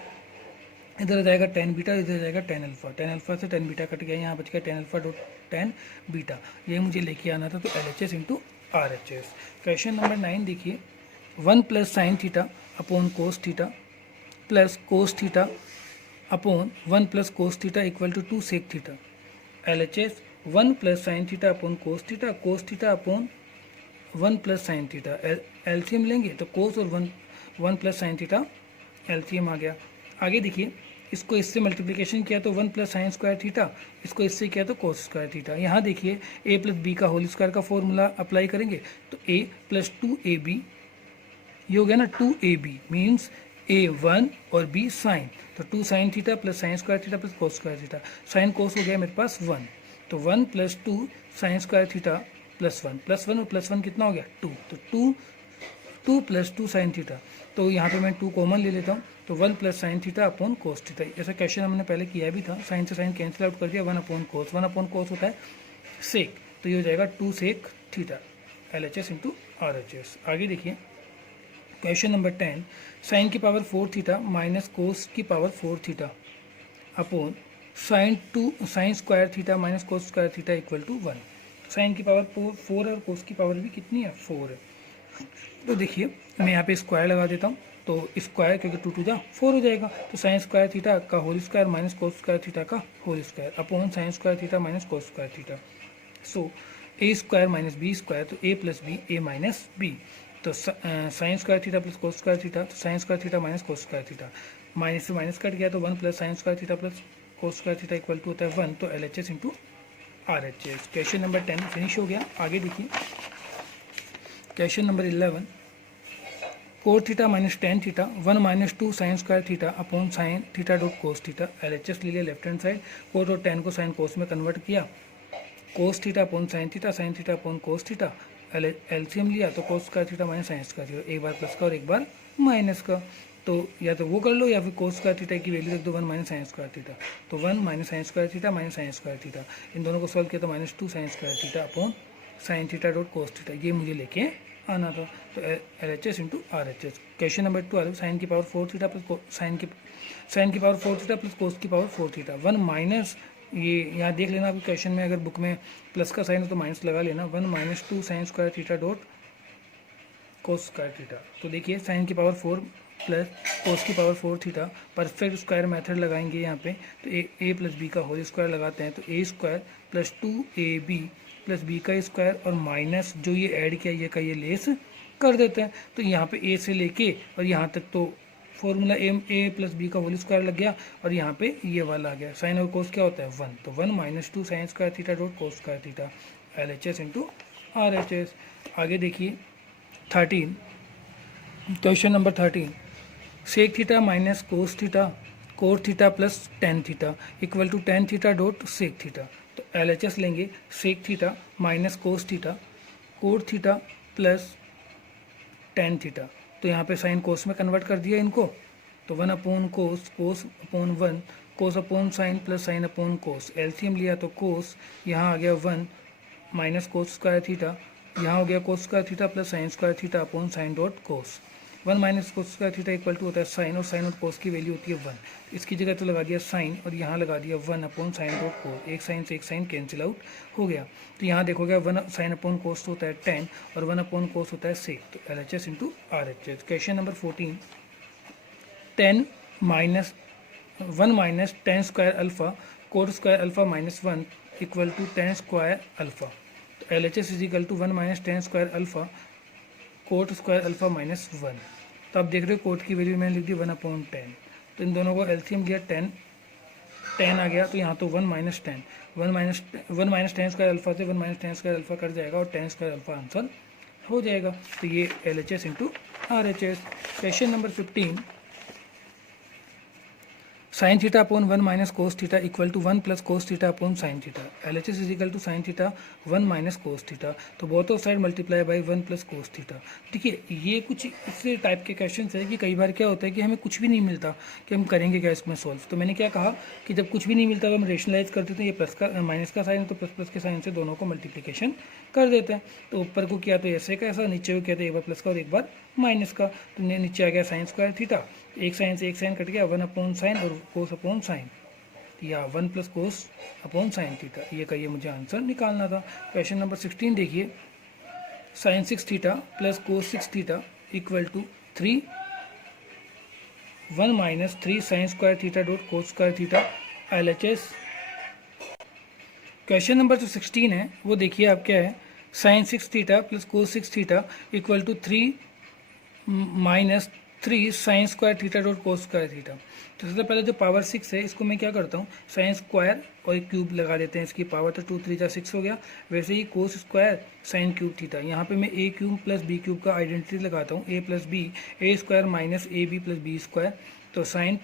इधर आ जाएगा टेन बीटा, इधर आ जाएगा टेन अल्फा, टेन अल्फा से टेन बीटा कट गया, यहाँ बच गया tan alpha dot tan beta. ये मुझे लेके आना था, तो LHS into RHS। Question number 9 देखिए, 1 plus sign theta upon cos theta plus cos theta upon 1 plus cos theta equal to 2 sec theta. LHS 1 plus sign theta upon cos theta upon 1 plus sine theta. LCM लेंगे तो cos और 1 plus sine theta LCM आ गया। आगे देखिए इसको इससे multiplication किया तो 1 प्लस साइन स्क्वायर थीटा, इसको इससे किया तो कोस स्क्वायर थीटा। यहाँ देखिए a प्लस बी का होल स्क्वायर का फॉर्मूला अप्लाई करेंगे तो a प्लस 2ab, ये हो गया ना 2ab, मीन्स a1 और b साइन, तो 2 sign theta plus sign square theta plus cos square theta. Sine कोस हो गया मेरे पास 1, तो 1 plus 2 sign square theta plus 1 और प्लस 1 कितना हो गया 2, तो 2 प्लस 2 साइन थीटा, तो यहाँ पे मैं 2 कॉमन ले लेता हूँ, तो 1 plus sign theta upon cos theta. ऐसा क्वेश्चन हमने पहले किया भी था, साइन से साइन कैंसिल आउट कर दिया, 1 अपॉन कोस होता है सेक, तो ये हो जाएगा 2 sec theta. LHS into RHS। आगे देखिए क्वेश्चन नंबर 10, साइन की पावर 4 थीटा माइनस कोस की पावर 4 थीटा upon sign square theta minus cos square theta equal to 1। Sin की पावर 4 और कोस की पावर भी कितनी है 4 है। तो देखिए मैं यहाँ पे स्क्वायर लगा देता हूँ, तो स्क्वायर क्योंकि 2 टू जा 4 हो जाएगा, तो साइन स्क्वायर थीटा का whole square minus cos square theta का whole square upon sign square theta minus cos square theta. So a square minus B square, तो a plus b a minus b, तो sine square theta plus cos square theta, तो sine square theta minus cos square theta, minus से minus cut गया तो 1 plus sign square theta plus cos square theta equal to होता है 1, तो LHS into RHS। Question number 10 finish हो गया। आगे देखिए question number 11, cot theta minus tan theta 1 minus 2 sign square theta upon sign theta dot cos theta. LHS ले लिया left hand side, coat और टेन को साइन कोस में convert किया, कोस theta upon sign theta upon cos theta. LCM लिया तो cos square theta minus sign square theta, एक बार प्लस का और एक बार माइनस का, तो या तो वो कर लो या फिर कोस स्क्वायर थीटा की वैल्यू रख दो 1 माइनस साइन स्क्वायर थीटा, तो 1 minus sign square theta minus sign square theta, इन दोनों को सॉल्व किया तो minus 2 sign square theta upon sign theta dot cos theta, ये मुझे लेके आना था, तो LHS into RHS। Question number 12, sine की पावर 4 थीटा प्लस साइन की पावर 4 थीटा प्लस कोस की पावर 4 थीटा 1 माइनस, ये यहाँ देख लेना, अभी क्वेश्चन में अगर बुक में प्लस का साइन है तो माइनस लगा लेना, 1 minus 2 sign square theta dot cos square theta. तो देखिए साइन की पावर 4 प्लस कोस की power 4 theta, perfect square method लगाएंगे यहाँ पे, तो a प्लस बी का होल स्क्वायर लगाते हैं, तो a स्क्वायर प्लस 2ab प्लस बी का स्क्वायर और माइनस जो ये ऐड किया ये का ये लेस कर देते हैं, तो यहाँ पे a से लेके और यहाँ तक तो फॉर्मूला a प्लस बी का होल स्क्वायर लग गया, और यहाँ पे ये वाला आ गया, साइन और कोस क्या होता है 1, तो 1 minus 2 sign square theta dot cos square theta. LHS into RHS। आगे देखिए 13, question number 13, sec theta minus cos theta cot theta plus tan theta equal to tan theta dot sec theta. तो LHS लेंगे sec theta minus cos theta cot theta plus tan theta, तो यहाँ पे sine cos में convert कर दिया इनको, तो 1 अपॉन कोस, कोस अपॉन 1, कोस upon sign plus sin upon कोस। एलसीएम लिया तो कोस यहाँ आ गया 1 माइनस कोस स्क्वायर थीटा, यहाँ हो गया cos square theta plus sign square theta upon sign dot cos. 1 minus cos square theta equal to होता है साइन, और साइन और कोस की वैल्यू होती है 1। इसकी जगह तो लगा दिया साइन और यहाँ लगा दिया 1 अपॉन साइन डॉट कोस। एक साइन से एक साइन कैंसिल आउट हो गया। तो यहाँ देखोगे 1 साइन अपॉन कोस होता है 10 और 1 अपॉन कोस होता है सेक, तो LHS into RHS। Question number 14, 10 minus 1 minus 10 square alpha cot square alpha minus 1 equal to 10 square alpha. तो LHS is equal to 1 minus 10 square alpha cot square alpha minus 1। तो आप देख रहे हो coat की वैल्यू मैंने लिख दी 1 अपॉन 10। तो इन दोनों को एलसीएम दिया 10 आ गया, तो यहाँ तो 1 माइनस 10 स्क्वायर अल्फा से 1 माइनस 10 स्क्वायर अल्फा कट जाएगा और 10 स्क्वायर अल्फा आंसर हो जाएगा। तो ये LHS into RHS। Question number 15, sine theta upon 1 minus cos theta equal to 1 plus cos theta upon sign theta. LHS is equal to sine theta 1 minus cos theta. तो both of side multiply by 1 plus cos theta. देखिए ये कुछ इस type के question है कि कई बार क्या होता है कि हमें कुछ भी नहीं मिलता कि हम करेंगे क्या इसमें सॉल्व। तो मैंने क्या कहा कि जब कुछ भी नहीं मिलता तो हम रेशनलाइज करते थे, ये प्लस का माइनस का साइन तो प्लस प्लस के साइन से दोनों को मल्टीप्लिकेशन कर देते हैं। तो ऊपर को किया तो ऐसे का ऐसा, नीचे को किया तो एक बार प्लस का और एक बार माइनस का। तो नीचे आ गया साइन स्क्वायर थीटा, एक साइन से एक साइन कट गया, 1 अपॉन साइन और कोस अपॉन साइन, या 1 plus cos upon sine theta. ये का ये मुझे आंसर निकालना था। क्वेश्चन नंबर 16 देखिए, sin 6 theta plus cos 6 theta equal to 3 1 minus 3 sin square theta dot cos square theta LHS। Question number जो 16 है वो देखिए आप क्या है, sin 6 theta plus cos 6 theta equal to 3 minus 3 sin square theta dot cos square theta. तो सबसे पहले जो पावर 6 है इसको मैं क्या करता हूँ, साइन स्क्वायर और एक क्यूब लगा देते हैं, इसकी पावर तो 2 3 जा 6 हो गया। वैसे ही cos square sine cube theta, यहाँ पे मैं a cube plus b cube का आइडेंटिटी लगाता हूँ, a plus b, a square minus a b plus B square. तो sine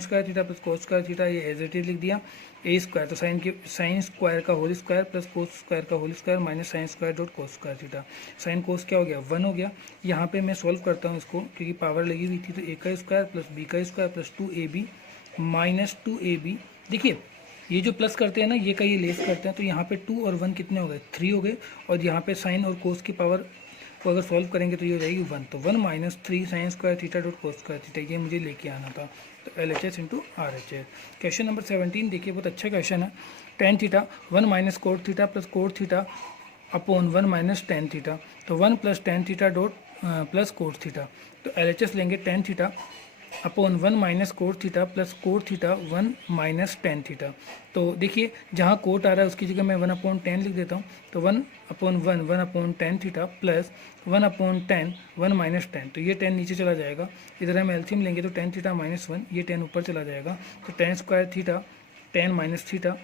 square theta plus cos square theta, ये एज इट इज लिख दिया। ए स्क्वायर तो साइन स्क्वायर का whole square plus cos square का whole square minus sign square dot cos square theta. Sine कोस क्या हो गया, 1 हो गया। यहाँ पे मैं सॉल्व करता हूँ इसको, क्योंकि पावर लगी हुई थी, तो ए का स्क्वायर प्लस बी का square plus 2ab minus 2ab। देखिए ये जो प्लस करते हैं ना, ये का ये लेस करते हैं, तो यहाँ पे 2 और 1 कितने हो गए, 3 हो गए। और यहाँ पे साइन और कोस की पावर को अगर सॉल्व करेंगे तो ये हो जाएगी 1। तो 1 minus 3 sin square theta dot cos square theta, ये मुझे लेके आना था। तो LHS into RHS। Question number 17 देखिए, बहुत अच्छा क्वेश्चन है। Tan theta 1 minus coat theta plus cot theta upon 1 minus tan theta. तो 1 plus tan theta dot plus cot theta. तो LHS लेंगे tan theta upon 1 minus coat theta plus cot theta 1 minus tan theta. तो देखिए जहाँ coat आ रहा है उसकी जगह मैं 1 अपॉन 10 लिख देता हूँ। तो 1 upon 1 upon 10 theta plus 1 upon 10 1 minus 10। तो ये 10 नीचे चला जाएगा, इधर हम एलसीएम लेंगे तो 10 थीटा माइनस 1, ये 10 ऊपर चला जाएगा। तो 10 square theta 10 minus theta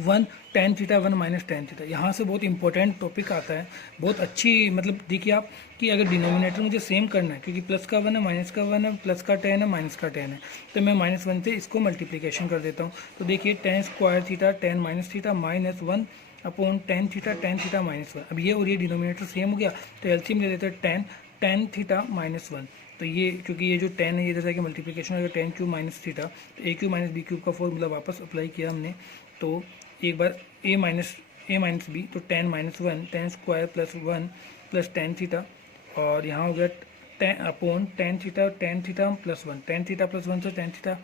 1 tan theta 1 minus tan theta. यहाँ से बहुत इंपॉर्टेंट टॉपिक आता है, बहुत अच्छी, मतलब देखिए आप कि अगर डिनोमिनेटर मुझे सेम करना है, क्योंकि प्लस का 1 है माइनस का 1 है प्लस का 10 है माइनस का 10 है, तो मैं -1 से इसको मल्टीप्लिकेशन कर देता हूँ। तो देखिए 10 square theta 10 minus theta minus 1 upon 10 theta minus 1। अब ये और ये डिनोमिनेटर सेम हो गया, तो एलसीएम ले लेते हैं 10 थीटा माइनस 1। तो ये क्योंकि ये जो 10 है ये जैसा कि मल्टीप्लिकेशन हो गया 10 क्यूब माइनस थीटा, तो ए क्यूब माइनस बी क्यूब का फॉर्मूला वापस अप्लाई किया हमने। तो एक बार ए माइनस बी, तो 10 minus 1 10 square plus 1 plus 10 theta, और यहाँ हो गया 10 upon 10 theta plus 1, 10 theta plus 1 से 10 थीटा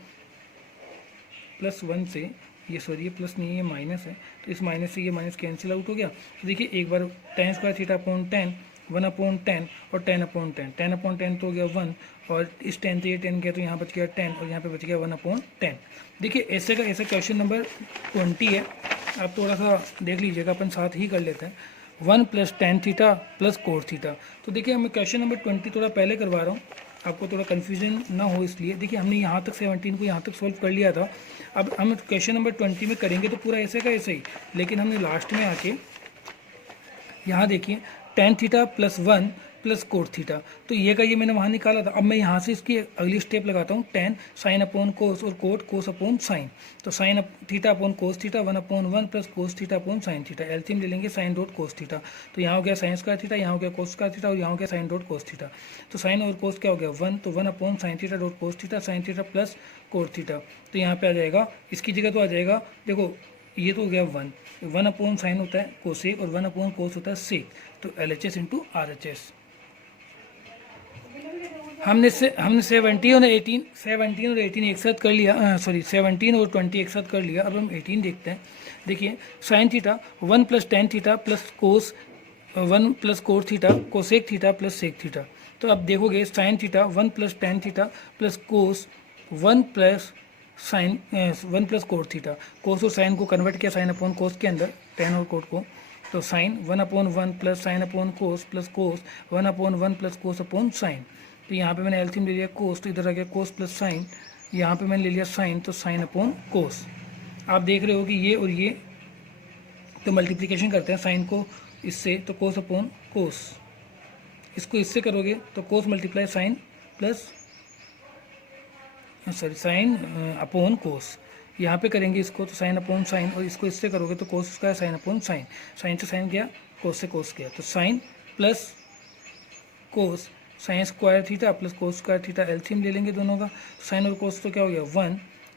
प्लस 1 से ये सॉरी ये प्लस नहीं है, ये माइनस है, तो इस माइनस से ये माइनस कैंसिल आउट हो गया। तो देखिए एक बार 10 स्क्वायर थीटा अपॉन 10 1 अपॉन 10 और 10 अपॉन 10, 10 अपॉन 10 तो हो गया 1, और इस 10 से ये 10 गया तो यहाँ बच गया 10 और यहाँ पे बच गया 1 अपॉन 10। देखिए ऐसे का ऐसा क्वेश्चन नंबर 20 है, आप थोड़ा सा देख लीजिएगा, अपन साथ ही कर लेते हैं। 1 plus tan theta plus cot theta. तो देखिए मैं क्वेश्चन नंबर 20 थोड़ा पहले करवा रहा हूँ, आपको थोड़ा कन्फ्यूजन ना हो इसलिए। देखिए हमने यहाँ तक 17 को यहाँ तक सॉल्व कर लिया था, अब हम क्वेश्चन नंबर 20 में करेंगे तो पूरा ऐसे का ऐसे ही, लेकिन हमने लास्ट में आके यहाँ देखिए ten theta plus 1 plus cot theta, तो ये का ये मैंने वहाँ निकाला था। अब मैं यहाँ से इसकी अगली स्टेप लगाता हूँ, 10 साइन अपॉन कोस और कोस अपॉन साइन। तो sine theta upon cos theta 1 upon 1 plus cos theta upon sine theta, LCM ले लेंगे साइन डॉट कोस थीटा। तो यहाँ हो गया साइन स्क्वायर थीटा, यहाँ हो गया कोस स्क्वायर थीटा और यहाँ हो गया साइन डॉट कोस थीटा। तो साइन और कोस क्या हो गया 1, तो 1 upon sign theta dot cos theta, sine theta plus cot theta. तो यहाँ पे आ जाएगा, इसकी जगह तो आ जाएगा, देखो ये तो हो गया 1 अपॉन साइन होता है कोसेक और 1 अपॉन कोस होता है सेक। तो LHS इंटू RHS। हमने 17 और 18 एक साथ कर लिया, सॉरी 17 और 20 एक साथ कर लिया। अब हम 18 देखते हैं। देखिए sine theta 1 plus tan theta plus cos 1 plus cos theta cosec theta plus sec theta. तो अब देखोगे sine theta 1 plus tan theta plus cos 1 plus sine 1 plus cos theta. Cos और साइन को कन्वर्ट किया साइन अपॉन कोस के अंदर, ten और cot को, तो sin 1/1 plus sin upon cos plus cos 1/1 plus cos upon sign. तो यहाँ पे मैंने एलसीएम ले लिया कोस, तो इधर आ गया कोस प्लस साइन, यहाँ पे मैंने ले लिया साइन, तो साइन अपॉन कोस। आप देख रहे हो कि ये और ये तो मल्टीप्लिकेशन करते हैं साइन को इससे, तो कोस अपॉन कोस, इसको इससे करोगे तो cos multiply sine plus sorry sine upon cos. यहाँ पे करेंगे इसको तो साइन अपॉन साइन, और इसको इससे करोगे तो cos square sin upon sign. Sign से साइन गया, कोस से कोस गया, तो sin plus cos sign square theta plus cos square theta, LCM ले लेंगे दोनों का। साइन और कोस तो क्या हो गया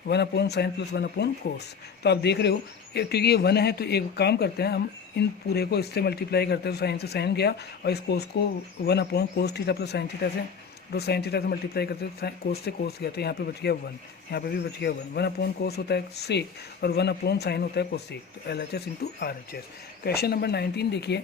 1 upon sign plus 1 upon cos. तो आप देख रहे हो क्योंकि ये 1 है तो एक काम करते हैं हम इन पूरे को इससे मल्टीप्लाई करते हैं, तो साइन से साइन गया और इस कोस को 1 upon cos theta plus sine theta से, तो साइन थीटा से मल्टीप्लाई करते हैं, कोस से कोस गया तो यहाँ पे बच गया 1, यहाँ पे भी बच गया 1 अपॉन कोस होता है सेक और 1 अपॉन साइन होता है कोसेक, तो LHS into RHS। Question number 19 देखिए,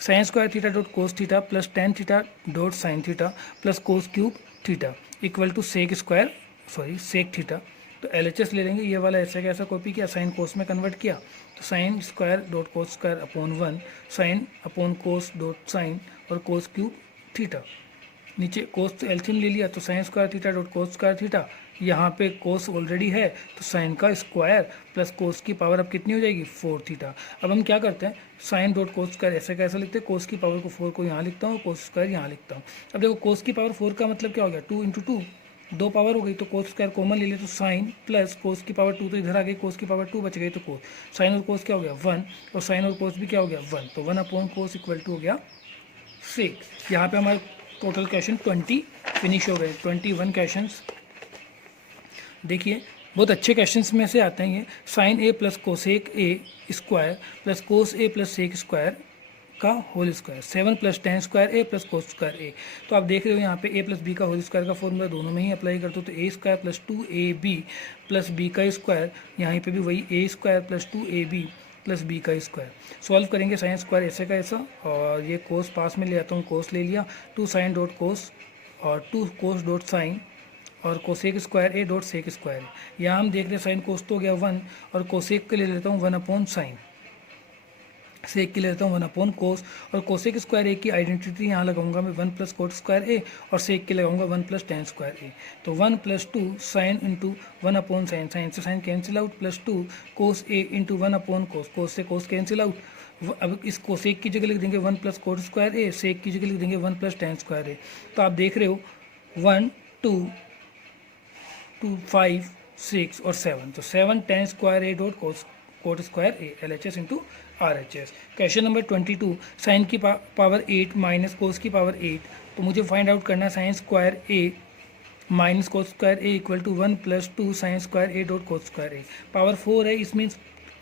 sine square theta dot cos theta plus tan theta dot sine theta plus cos cube theta equal to sec square sorry sec theta. तो LHS ले लेंगे, ये वाला ऐसा कैसा कॉपी किया, साइन कोस में कन्वर्ट किया, तो sine square dot cos square upon 1 sine upon cos dot sine और कोस क्यूब थीटा। नीचे कोस एलसीएम ले लिया तो sine square theta dot cos square theta, यहाँ पे कोस ऑलरेडी है तो साइन का स्क्वायर प्लस कोस की पावर अब कितनी हो जाएगी 4 थीटा। अब हम क्या करते हैं, साइन डॉट कोस स्क्वायर ऐसे कैसा लिखते हैं, कोस की पावर को 4 को यहाँ लिखता हूँ, कोस स्क्वायर यहाँ लिखता हूँ। अब देखो कोस की पावर 4 का मतलब क्या हो गया 2 इंटू 2, 2 पावर हो गई, तो कोस स्क्वायर कॉमन ले लिया तो साइन प्लस कोस की पावर 2, तो इधर आ गई कोस की पावर 2 बच गई, तो कोस साइन और कोस क्या हो गया 1 और साइन और कोस भी क्या हो गया 1, तो 1 अपॉन कोस इक्वल टू हो गया 6। यहाँ पे हमारे टोटल क्वेश्चन 20 फिनिश हो गए, 21 क्वेश्चंस। देखिए बहुत अच्छे क्वेश्चंस में से आते हैं ये, sine A plus cosec a square plus cos a plus sec square का whole square, 7 plus tan square a plus cos square ए। तो आप देख रहे हो यहाँ पे ए प्लस बी का होल स्क्वायर का फॉर्मूला दोनों में ही अप्लाई करते हो, तो ए square plus 2ab plus B का स्क्वायर, यहाँ पे भी वही a square plus 2ab plus B का स्क्वायर। सॉल्व करेंगे साइन स्क्वायर ऐसे का ऐसा, और ये कोस पास में ले आता हूँ, कोस ले लिया, 2 साइन डॉट कोस और 2 कोस डॉट साइन और cosec square A dot sec square. यहाँ हम देख रहे हैं साइन कोस तो हो गया 1 और कोसेक के ले लेता हूँ 1 अपॉन साइन, सेक के ले लेता हूँ 1 अपॉन कोस, और कोसेक स्क्वायर ए की आइडेंटिटी यहाँ लगाऊंगा मैं 1 प्लस कोट स्क्वायर ए, और सेक के लगाऊंगा 1 प्लस टेन स्क्वायर ए, तो 1 plus 2 sine into 1 upon sign, sign से sine cancel out, plus 2 cos A into 1 upon cos, cos से कोस कैंसिल आउट। अब इस कोसेक की जगह लिख देंगे 1 प्लस कोट स्क्वायर ए, सेक की जगह लिख देंगे 1 प्लस टेन स्क्वायर ए। तो आप देख रहे हो 1 2 2 5 6 और 7, तो 7 tan square A dot cot square A, LHS into RHS। Question number 22, sine की पावर 8 माइनस कोस की पावर 8, तो मुझे फाइंड आउट करना है sine square A minus cos square A equal to 1 plus 2 sign square A dot cos square A. Power 4 है, इसमें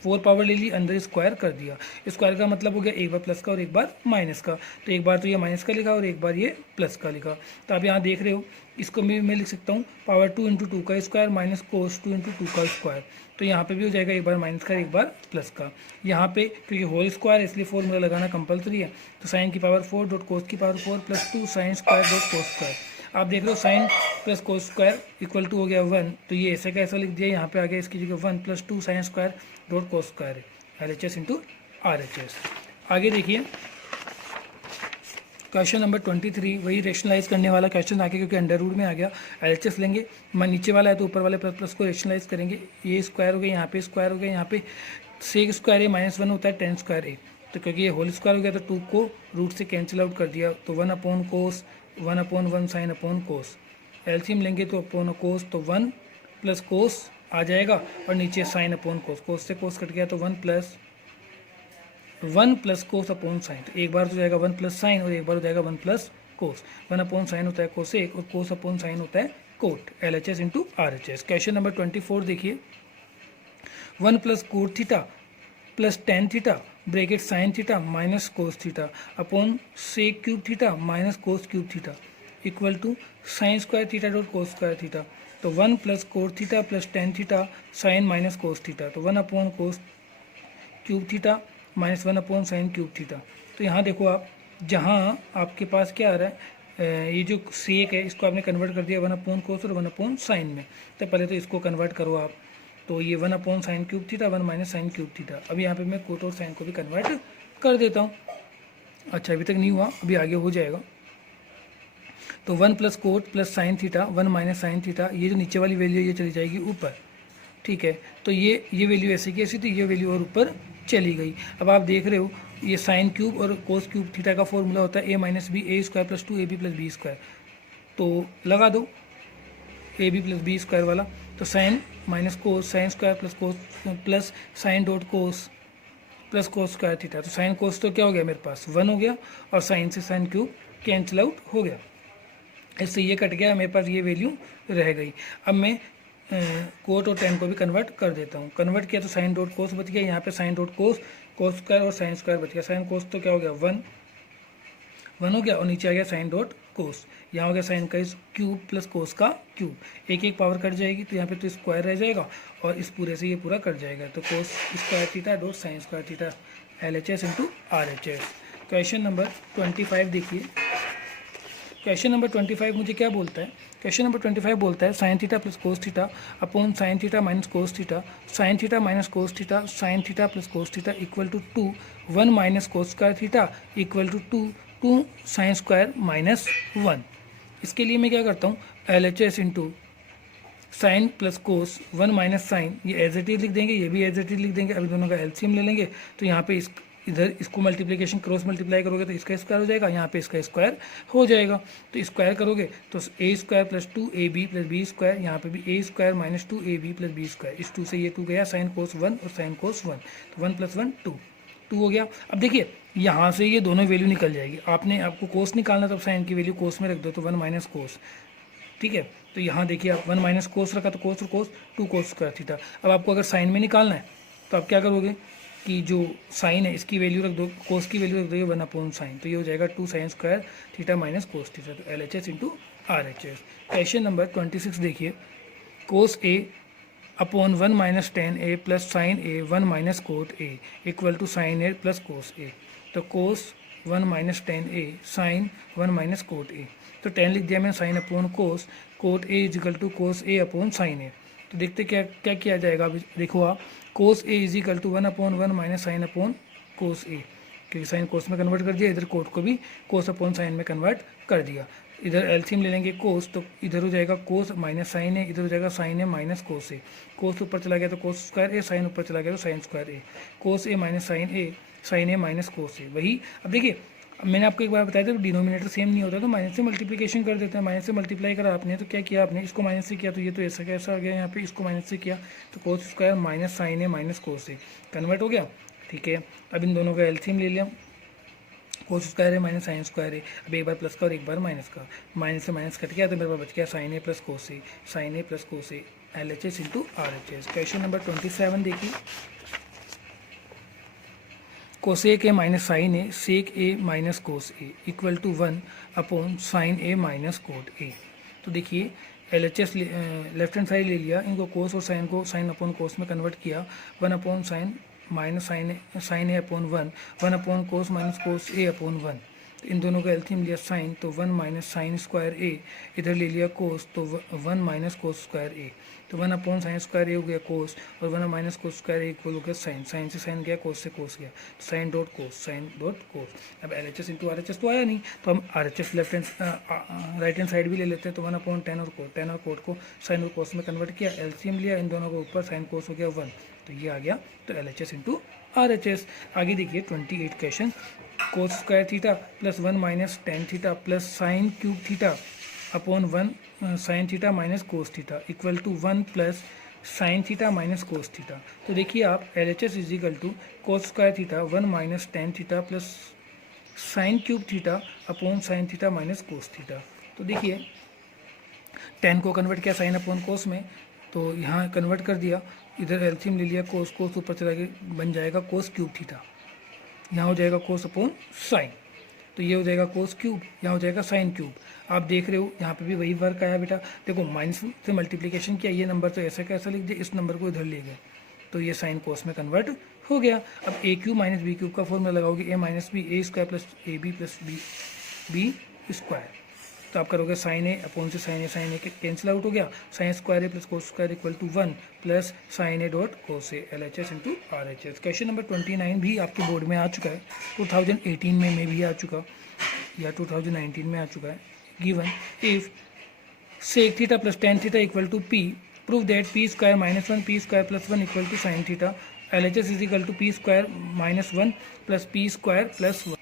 4 power ले ली, अंदर स्क्वायर कर दिया, स्क्वायर का मतलब हो गया एक बार प्लस का और एक बार माइनस का, तो एक बार तो ये माइनस का लिखा और एक बार ये प्लस का लिखा। तो आप यहाँ देख रहे हो इसको मैं लिख सकता हूँ पावर 2 इंटू 2 का स्क्वायर माइनस कोस 2 इंटू 2 का स्क्वायर, तो यहाँ पे भी हो जाएगा एक बार माइनस का एक बार प्लस का। यहाँ पे क्योंकि होल स्क्वायर इसलिए फॉर्मूला लगाना कंपलसरी है, तो साइन की पावर 4 डॉट कोस की power 4 plus 2 sign square dot cos square. आप देख रहे हो sine plus cos square equal to हो गया 1, तो ये ऐसे का ऐसा लिख दिया, यहाँ पे आ गया इसकी जगह 1 plus 2 sign square dot cos square, LHS into RHS। आगे देखिए क्वेश्चन नंबर 23, वही रेशनलाइज करने वाला क्वेश्चन आगे, क्योंकि अंडर रूट में आ गया, LHS लेंगे, नीचे वाला है तो ऊपर वाले प्लस प्लस को रेशनलाइज करेंगे, ये स्क्वायर हो गया, यहाँ पे स्क्वायर हो गया, यहाँ पे सेक स्क्वायर ए माइनस 1 होता है टेन स्क्वायर ए, तो क्योंकि ये होल स्क्वायर हो गया तो 2 को रूट से कैंसिल आउट कर दिया, तो 1 upon cos 1 upon 1 sine upon कोस, एलसीएम लेंगे तो अपॉन कोस, तो 1 प्लस कोस आ जाएगा और नीचे साइन अपॉन कोस, कोस से कोस कट गया तो 1 प्लस कोस अपॉन साइन, तो एक बार तो जाएगा 1 प्लस साइन और एक बार हो जाएगा 1 प्लस कोस। 1 अपॉन साइन होता है कोसेक और कोस अपॉन साइन होता है cot, LHS into RHS। Question number 24 देखिए, 1 plus cot theta plus tan theta bracket sine theta minus cos theta upon sec cube theta minus cos cube theta. Equal to sine square theta dot cos square theta. तो 1 plus cos theta plus tan theta sine minus cos theta, तो 1 upon cos cube theta minus 1 upon sine cube theta. तो यहाँ देखो आप, जहाँ आपके पास क्या आ रहा है, ये जो सेक है इसको आपने कन्वर्ट कर दिया 1 अपॉन कोस और 1 अपॉन साइन में। तो पहले तो इसको कन्वर्ट करो आप, तो ये 1 upon sine cube theta 1 minus sign cube theta. अब यहाँ पे मैं कोट और साइन को भी कन्वर्ट कर देता हूँ। अच्छा अभी तक नहीं हुआ, अभी आगे हो जाएगा। तो 1 plus coat plus sign theta 1 minus sine theta, ये जो नीचे वाली वैल्यू ये चली जाएगी ऊपर, ठीक है। तो ये वैल्यू ऐसी की ऐसी, तो ये वैल्यू और ऊपर चली गई। अब आप देख रहे हो ये साइन क्यूब और कोस क्यूब थीटा का फॉर्मूला होता है a minus b a square plus 2 a b plus B square. तो लगा दो a b plus B square वाला। तो sine minus cos sign square plus cos plus sine dot cos plus cos square theta. तो sine cos तो क्या हो गया मेरे पास 1 हो गया, और साइन से साइन क्यूब कैंसिल आउट हो गया, इससे ये कट गया, मेरे पास ये वैल्यू रह गई। अब मैं कोट और टेन को भी कन्वर्ट कर देता हूँ। कन्वर्ट किया तो साइन डॉट कोस बच गया, यहाँ पे साइन डॉट कोस कोस स्क्वायर और साइन स्क्वायर बच गया। साइन कोस तो क्या हो गया 1 हो गया, और नीचे आ गया साइन डॉट कोस। यहाँ हो गया साइन का क्यूब प्लस कोस का क्यूब, एक एक पावर कट जाएगी, तो यहाँ पे तो स्क्वायर रह जाएगा और इस पूरे से ये पूरा कट जाएगा। तो cos square theta dot sign square theta LHS into RHS। Question number 25 देखिए। क्वेश्चन नंबर 25 मुझे क्या बोलता है, क्वेश्चन नंबर 25 बोलता है sign theta plus cos theta upon sign theta minus cos theta sine theta minus cos theta sine theta plus cos theta equal to 2 1 minus cos square theta equal to 2 sign square minus 1। इसके लिए मैं क्या करता हूँ, LHS into sine plus cos 1 minus sine, ये as it is लिख देंगे, ये भी एज इट इज लिख देंगे। अभी दोनों का एलसीएम ले लेंगे, तो यहाँ पे इधर इसको मल्टीप्लिकेशन क्रॉस मल्टीप्लाई करोगे तो इसका स्क्वायर हो जाएगा, यहाँ पे इसका स्क्वायर हो जाएगा। तो स्क्वायर करोगे तो ए square plus 2ab plus B square, यहाँ पे भी a square minus 2ab plus B square. इस 2 से ये 2 गया, साइन कोस 1 और साइन कोस 1, तो 1 प्लस 1 2 हो गया। अब देखिए यहाँ से ये दोनों वैल्यू निकल जाएगी। आपको कोस निकालना, तो साइन की वैल्यू कोस में रख दो, तो 1 माइनस कोस, ठीक है। तो यहाँ देखिए आप 1 माइनस कोस रखा तो कोस और कोस 2 कोस स्क्वायर थीटा। अब आपको अगर साइन में निकालना है तो आप क्या करोगे कि जो साइन है इसकी वैल्यू रख दो, कोस की वैल्यू रख दो 1 अपॉन साइन, तो ये हो जाएगा 2 sign square theta minus cos theta. तो LHS into RHS। Question number 26 देखिए। Cos A upon 1 minus tan a plus sine a 1 minus cot a equal to sine A plus cos ए। तो cos 1 minus tan a sine 1 minus cot ए। तो 10 लिख दिया मैंने, sine upon cos cot a equal to cos A upon sine a. तो देखते क्या क्या किया जाएगा। अभी देखो आप, cos a equal to 1 upon 1 minus sine upon cos a, क्योंकि साइन कोस में कन्वर्ट कर दिया, इधर कोट को भी कोस अपॉन साइन में कन्वर्ट कर दिया। इधर एलसीएम ले लेंगे कोस, तो इधर हो जाएगा कोस माइनस साइन है, इधर हो जाएगा साइन ए माइनस कोस ए। कोस ऊपर चला गया तो कोस स्क्वायर ए, साइन ऊपर चला गया तो sine square A. Cos A minus sine A, sine A minus cos ए, वही। अब देखिए मैंने आपको एक बार बताया था डिनोमिनेटर सेम नहीं होता तो माइनस से मल्टीप्लिकेशन कर देते हैं। माइनस से मल्टीप्लाई करा आपने तो क्या किया आपने, इसको माइनस से किया तो ये तो ऐसा कैसा आ गया, यहाँ पे इसको माइनस से किया तो cos square minus sine A minus cos A convert हो गया, ठीक है। अब इन दोनों का एलसीएम ले लिया, कोस स्क्वायर है माइनस साइन स्क्वायर है। अब एक बार प्लस का और एक बार माइनस का, माइनस से माइनस कट गया तो मेरे पास बच गया sine A plus cos A, sine A plus cos A LHS into RHS। Question number 27 देखिए। Cosec A minus sine A sec A minus cos A equal to 1 upon sine A minus cot ए। तो देखिए LHS left hand side ले लिया, इनको कोस और sine को sign upon कोस में convert किया, 1 upon sine minus sine a upon 1 upon cos minus cos A upon 1। तो इन दोनों का एलसीएम लिया साइन, तो 1 माइनस साइन स्क्वायर ए, इधर ले लिया कोस तो 1 माइनस कोस स्क्वायर ए। तो 1 अपॉन साइन स्क्वायर ए हो गया कोस, और 1 माइनस कोस स्क्वायर ए इक्वल हो गया साइन, साइन से साइन गया कोस से कोस गया, साइन डॉट कोस, साइन डॉट कोस। अब LHS इंटू RHS तो आया नहीं, तो हम RHS left hand right hand side भी ले लेते हैं। तो 1 अपॉन टेन और कोट को साइन और कोस में कन्वर्ट किया, एलसीएम लिया, इन दोनों को ऊपर साइन कोस हो गया 1, तो ये आ गया। तो LHS इंटू RHS। आगे देखिए 28 question. Cos square theta plus 1 minus tan theta plus sine cube theta upon 1 sine theta minus cos theta equal to 1 plus sign theta minus cos theta. तो देखिए आप LHS is equal to cos square theta 1 minus tan theta plus sine cube theta upon sign theta minus cos theta. तो देखिए 10 को convert किया sign upon कोस में, तो यहाँ कन्वर्ट कर दिया, इधर एलसीएम ले लिया, कोस कोस ऊपर चला गया, बन जाएगा कोस क्यूब थीटा, यहाँ हो जाएगा कोस अपॉन साइन। तो ये हो जाएगा कोस क्यूब, यहाँ हो जाएगा साइन क्यूब। आप देख रहे हो यहाँ पे भी वही वर्क आया बेटा। देखो माइनस से मल्टीप्लिकेशन किया, ये नंबर तो ऐसा कैसा लिख दिया, इस नंबर को इधर ले गए तो ये साइन कोस में कन्वर्ट हो गया। अब a cube minus b cube का फॉर्मूला लगाओगे, a minus b a square plus a b plus B square. तो आप करोगे साइन ए अपॉन से साइन ए कैंसिल आउट हो गया, sine square a plus cos square equal to 1 plus sine a dot cos A LHS into RHS। Question number 29 भी आपके board में आ चुका है, 2018 में भी आ चुका या 2019 में आ चुका है। Given if sec theta plus tan theta equal to P, prove that P square minus 1 P square plus 1 equal to sine theta, LHS is equal to P square minus 1 प्लस पी स्क्वायर प्लस 1।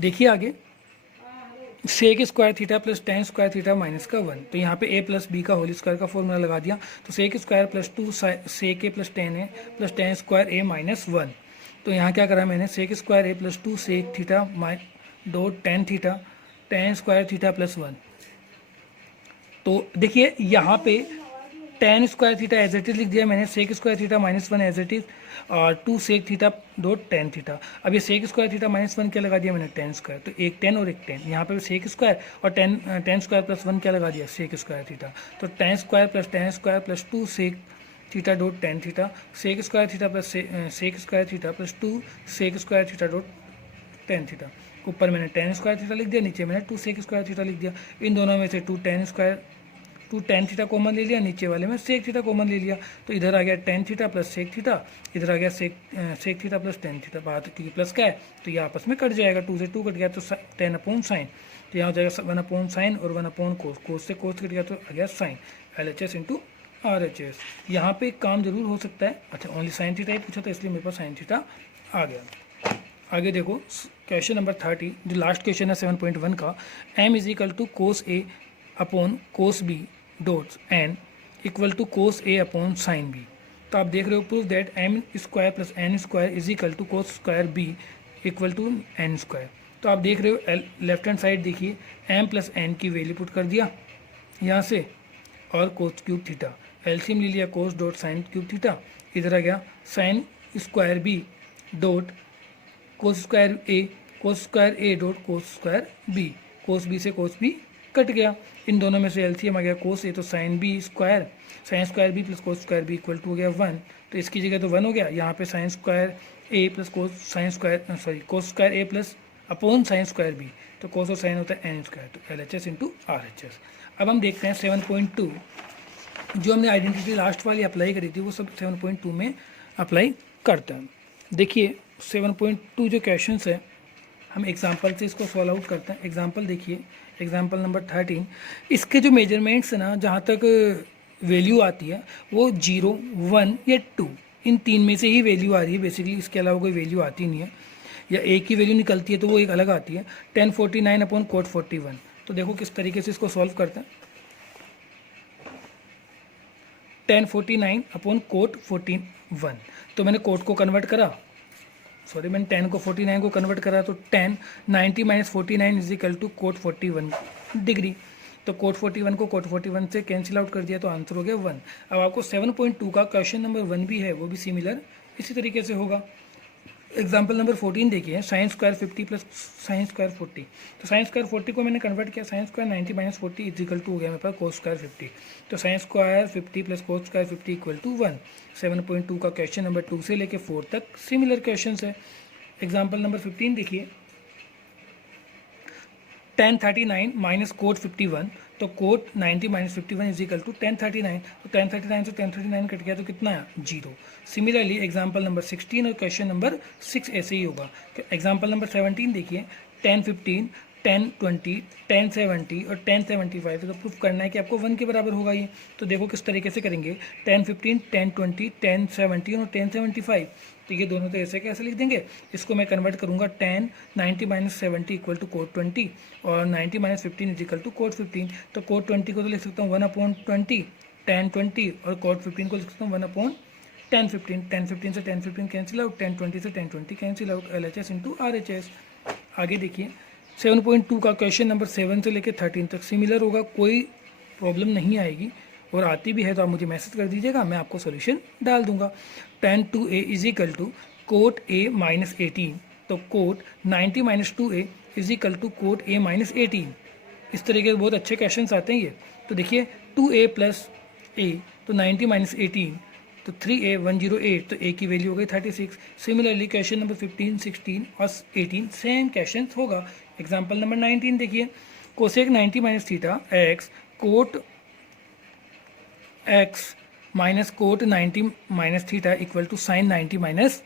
देखिए आगे, sec square theta plus tan square theta minus का 1, तो यहाँ पे a plus B का whole square का formula लगा दिया। तो sec square plus 2 sec a plus tan square A minus 1। तो यहाँ क्या करा मैंने, sec square a plus 2 sec theta dot tan theta tan square theta plus 1। तो देखिए यहाँ पे tan square theta as it is लिख दिया मैंने, sec square theta minus 1 as it is और 2 sec theta dot tan theta. अब ये सेक स्क्वायर थीटा माइनस 1 क्या लगा दिया मैंने, टेन स्क्वायर, तो एक 10 और एक 10। यहाँ पे सेक स्क्वायर और टेन स्क्वायर प्लस 1 क्या लगा दिया, सेक स्क्वायर थीटा। तो tan square plus 2 sec theta dot tan theta, sec square theta plus sec square theta plus 2 sec square theta dot tan theta. ऊपर मैंने टेन स्क्वायर थीटा लिख दिया, नीचे मैंने 2 सेक स्क्वायर थीटा लिख दिया। इन दोनों में से 2 टेन थीटा कॉमन ले लिया, नीचे वाले में सेक थीटा कॉमन ले लिया। तो इधर आ गया tan theta plus sec theta, इधर आ गया sec theta plus tan theta. बात क्योंकि प्लस का है तो ये आपस में कट जाएगा, 2 से 2 कट गया तो 10 अपॉन साइन, तो यहाँ हो जाएगा 1 अपॉन साइन और 1 अपॉन कोस, कोस से कोस कट गया तो आ गया साइन, LHS इंटू RHS। यहाँ पे एक काम जरूर हो सकता है, अच्छा ओनली साइन थीटा ही पूछा था इसलिए मेरे पास साइन थीटा आ गया। आगे देखो क्वेश्चन नंबर 30, जो लास्ट क्वेश्चन है 7.1 का, m is equal to cos A upon cos B dots n equal to cos A upon sine B. तो आप देख रहे हो, prove that m square plus n square is equal to cos square b equal to n square. तो आप देख रहे हो लेफ्ट हैंड साइड देखिए, m प्लस n की वैल्यू पुट कर दिया यहाँ से और कोस क्यूब थीटा, एलसीएम ले लिया cos dot sine cube theta, इधर आ गया sine square b dot cos square A dot cos square B, cos B से कोस बी कट गया। इन दोनों में से एलसीएम आ गया कोस ए, तो sine square B plus cos square B equal to हो गया 1, तो इसकी जगह तो 1 हो गया। यहाँ पे sine square a plus cos square a plus upon sign square b, तो कोस और साइन होता है एन स्क्वायर, तो LHS इंटू RHS। अब हम देखते हैं 7.2, जो हमने आइडेंटिटी लास्ट वाली अप्लाई करी थी वो सब 7.2 में अप्लाई करते हैं। देखिए 7.2 जो क्वेश्चन है हम एग्जाम्पल से इसको सॉल्व आउट करते हैं। एग्जाम्पल देखिए, एग्जाम्पल नंबर 13, इसके जो मेजरमेंट्स है ना, जहाँ तक वैल्यू आती है वो 0, 1 या 2, इन 3 में से ही वैल्यू आ रही है बेसिकली, इसके अलावा कोई वैल्यू आती नहीं है, या एक ही वैल्यू निकलती है तो वो एक अलग आती है। 1049 अपॉन कोट 41। तो देखो किस तरीके से इसको सॉल्व करते हैं। 1049 अपॉन कोट 41, तो मैंने कोट को कन्वर्ट करा, सॉरी मैंने 10 को 49 को कन्वर्ट करा, तो 10 90 minus 49 is equal to cot 41 degree. तो कोट 41 को कोट 41 से कैंसिल आउट कर दिया तो आंसर हो गया 1। अब आपको 7.2 का क्वेश्चन नंबर 1 भी है, वो भी सिमिलर इसी तरीके से होगा। एग्जाम्पल नंबर 14 देखिए, sine square 50 plus sign square 40। तो साइन स्क्वायर 40 को मैंने कन्वर्ट किया, sine square 90 minus 40 is equal to हो गया मेरे पास कोस स्क्वायर 50। तो sine square 50 plus cos square 50 equal to 1। 7.2 का क्वेश्चन नंबर 2 से लेके 4 तक सिमिलर क्वेश्चन है। एग्जाम्पल नंबर 15 देखिए, 1039 माइनस कोट 51, तो cot 90 minus 51 is equal to 1039, तो 1039 से 1039 कट गया तो कितना है 0। सिमिलरली एग्जाम्पल नंबर 16 और क्वेश्चन नंबर 6 ऐसे ही होगा। एग्जाम्पल नंबर 17 देखिए, 1015 1020 1070 और 1075, तो प्रूफ करना है कि आपको 1 के बराबर होगा ये। तो देखो किस तरीके से करेंगे, 1015 1020 1070 और 1075, तो ये दोनों तो ऐसे कैसे लिख देंगे, इसको मैं कन्वर्ट करूंगा 10 90 माइनस 70 इक्वल टू कोट 20 और 90 minus 15 is equal to cot 15। तो कोट 20 को तो लिख सकता हूँ 1/20 1020 और कोट 15 को लिख सकता हूँ 1/1015। 1015 से 1015 कैंसिल आउट, 1020 से 1020 cancel out, LHS into RHS। आगे देखिए 7.2 का क्वेश्चन नंबर 7 से लेकर 13 तक सिमिलर होगा, कोई प्रॉब्लम नहीं आएगी, और आती भी है तो आप मुझे मैसेज कर दीजिएगा, मैं आपको सॉल्यूशन डाल दूंगा। tan 2a is equal to cot a minus 18, तो cot 90 minus 2a is equal to cot a minus 18। इस तरीके के बहुत अच्छे क्वेश्चन आते हैं ये। तो देखिए 2a प्लस a तो 90 माइनस 18 तो 3a 108, तो a की वैल्यू हो गई 36। सिमिलरली क्वेश्चन नंबर 15, 16 और 18 सेम क्वेश्चन होगा। एग्जाम्पल नंबर 19 देखिए, cosec 90 minus theta x cot x minus cot 90 minus theta equal to sine 90 minus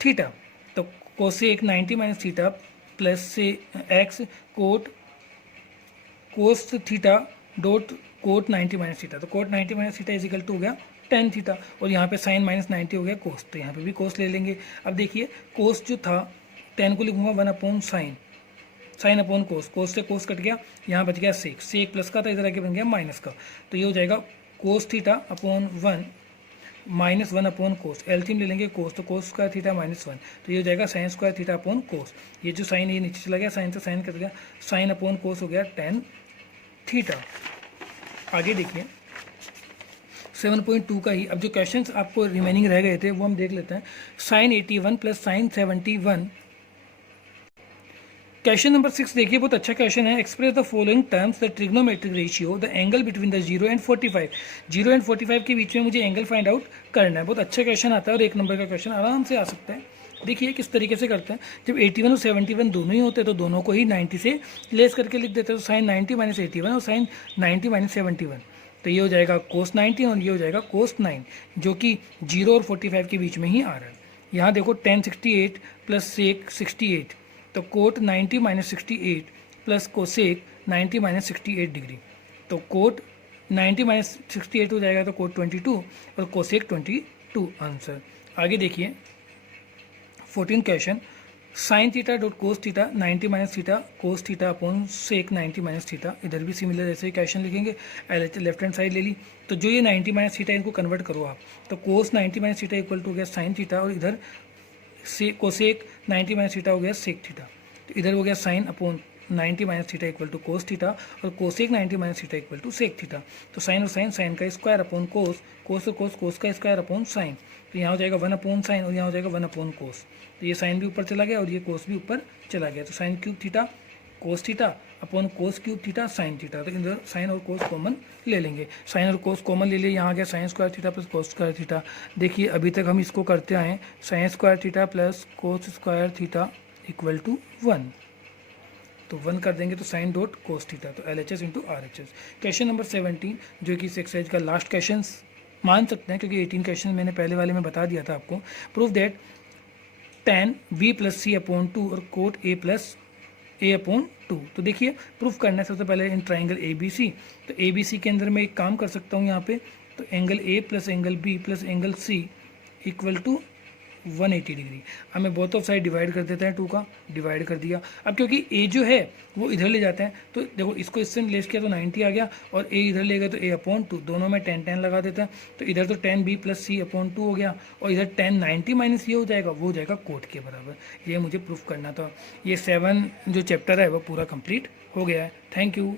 theta. तो कोसेक 90 माइनस थीटा प्लस से x cot cos theta dot cot 90 minus theta. तो cot 90 minus theta is equal to हो गया tan theta, और यहाँ पे sign minus 90 हो गया कोस, तो यहाँ पे भी कोस ले लेंगे। अब देखिए कोस जो था 10 को लिखूंगा 1 upon sign, sine upon cos, cos से कोस कट गया, यहाँ बच गया सेक, सेक प्लस का था इधर आके बन गया माइनस का, तो ये हो जाएगा कोस थीटा अपॉन 1 माइनस 1 अपॉन कोस, एलसीएम ले लेंगे कोस, तो कोस स्क्वायर थीटा माइनस 1, तो ये हो जाएगा साइन स्क्वायर थीटा अपॉन कोस। ये जो साइन ये नीचे चला गया, साइन से साइन कट गया, साइन अपॉन कोस हो गया टेन थीटा। आगे देखिए 7.2 का ही अब जो क्वेश्चंस आपको रिमेनिंग रह गए थे वो हम देख लेते हैं। Sine 81 plus sine 71। Question number 6 देखिए, बहुत अच्छा क्वेश्चन है। Express the following terms the trigonometric ratio the angle between the 0 and 45। 0 and 45 के बीच में मुझे एंगल फाइंड आउट करना है। बहुत अच्छा क्वेश्चन आता है और एक नंबर का क्वेश्चन आराम से आ सकता है। देखिए किस तरीके से करते हैं, जब 81 और 71 दोनों ही होते हैं तो दोनों को ही 90 से लेस करके लिख देते हैं। तो साइन 90 माइनस 81 और साइन 90 माइनस 71, तो ये हो जाएगा कोस 90 और ये हो जाएगा कोस 9, जो कि 0 और 45 के बीच में ही आ रहा है। यहाँ देखो tan 68 प्लस सेक 68, तो cot 90 minus 68 plus cosec 90 minus 68 degree, तो कोट 90 माइनस 68 हो जाएगा, तो कोट 22 और कोसेक 22 आंसर। आगे देखिए 14 question, sine theta dot cos theta 90 minus theta cos theta upon sec 90 minus theta. इधर भी सिमिलर ऐसे ही क्वेश्चन लिखेंगे। लेफ्ट हैंड साइड ले ली, तो जो ये 90 माइनस थीटा इनको कन्वर्ट करो आप, तो कोस 90 माइनस थीटा इक्वल टू हो गया साइन थीटा, और इधर से कोसेक 90 माइनस थीटा हो गया सेक थीटा, तो इधर हो गया sine upon 90 minus theta equal to cos theta, और cosec 90 minus theta equal to sec theta. तो साइन और साइन, साइन का स्क्वायर अपॉन कोस, कोस और कोस, कोस का स्क्वायर अपॉन साइन, तो यहाँ हो जाएगा 1 अपॉन साइन और यहाँ हो जाएगा 1 अपॉन कोस, तो ये साइन भी ऊपर चला गया और ये कोस भी ऊपर चला गया। तो sign cube theta cos theta upon cos cube theta sine theta, तो इधर साइन और कोस कॉमन ले लेंगे। साइन और कोस कॉमन ले लिए, यहाँ आ गया sine square theta plus cos square theta. देखिए अभी तक हम इसको करते आए, sine square theta plus cos square theta equal to 1, तो 1 कर देंगे तो साइन डॉट कोस थीटा, तो LHS into RHS। Question number 17 जो कि इस एक्सरसाइज का लास्ट क्वेश्चन मान सकते हैं, क्योंकि 18 क्वेश्चन मैंने पहले वाले में बता दिया था आपको। Prove that tan b plus C upon 2 और cot a plus a upon 2। तो देखिए प्रूफ करना है सबसे पहले इन ट्राइंगल ABC, तो ABC के अंदर मैं एक काम कर सकता हूँ यहाँ पे, तो angle A plus angle B plus angle C equal to 180 degree. अब मैं बोथ ऑफ साइड डिवाइड कर देते हैं, 2 का डिवाइड कर दिया। अब क्योंकि A जो है वो इधर ले जाते हैं, तो देखो इसको इससे लेस किया तो 90 आ गया, और A इधर ले गए तो A अपॉन 2, दोनों में 10 लगा देते हैं, तो इधर तो tan B plus C upon 2 हो गया, और इधर tan 90 माइनस ये हो जाएगा, वो हो जाएगा कोट के बराबर। ये मुझे प्रूफ करना था। ये 7 जो चैप्टर है वो पूरा कंप्लीट हो गया है। Thank you.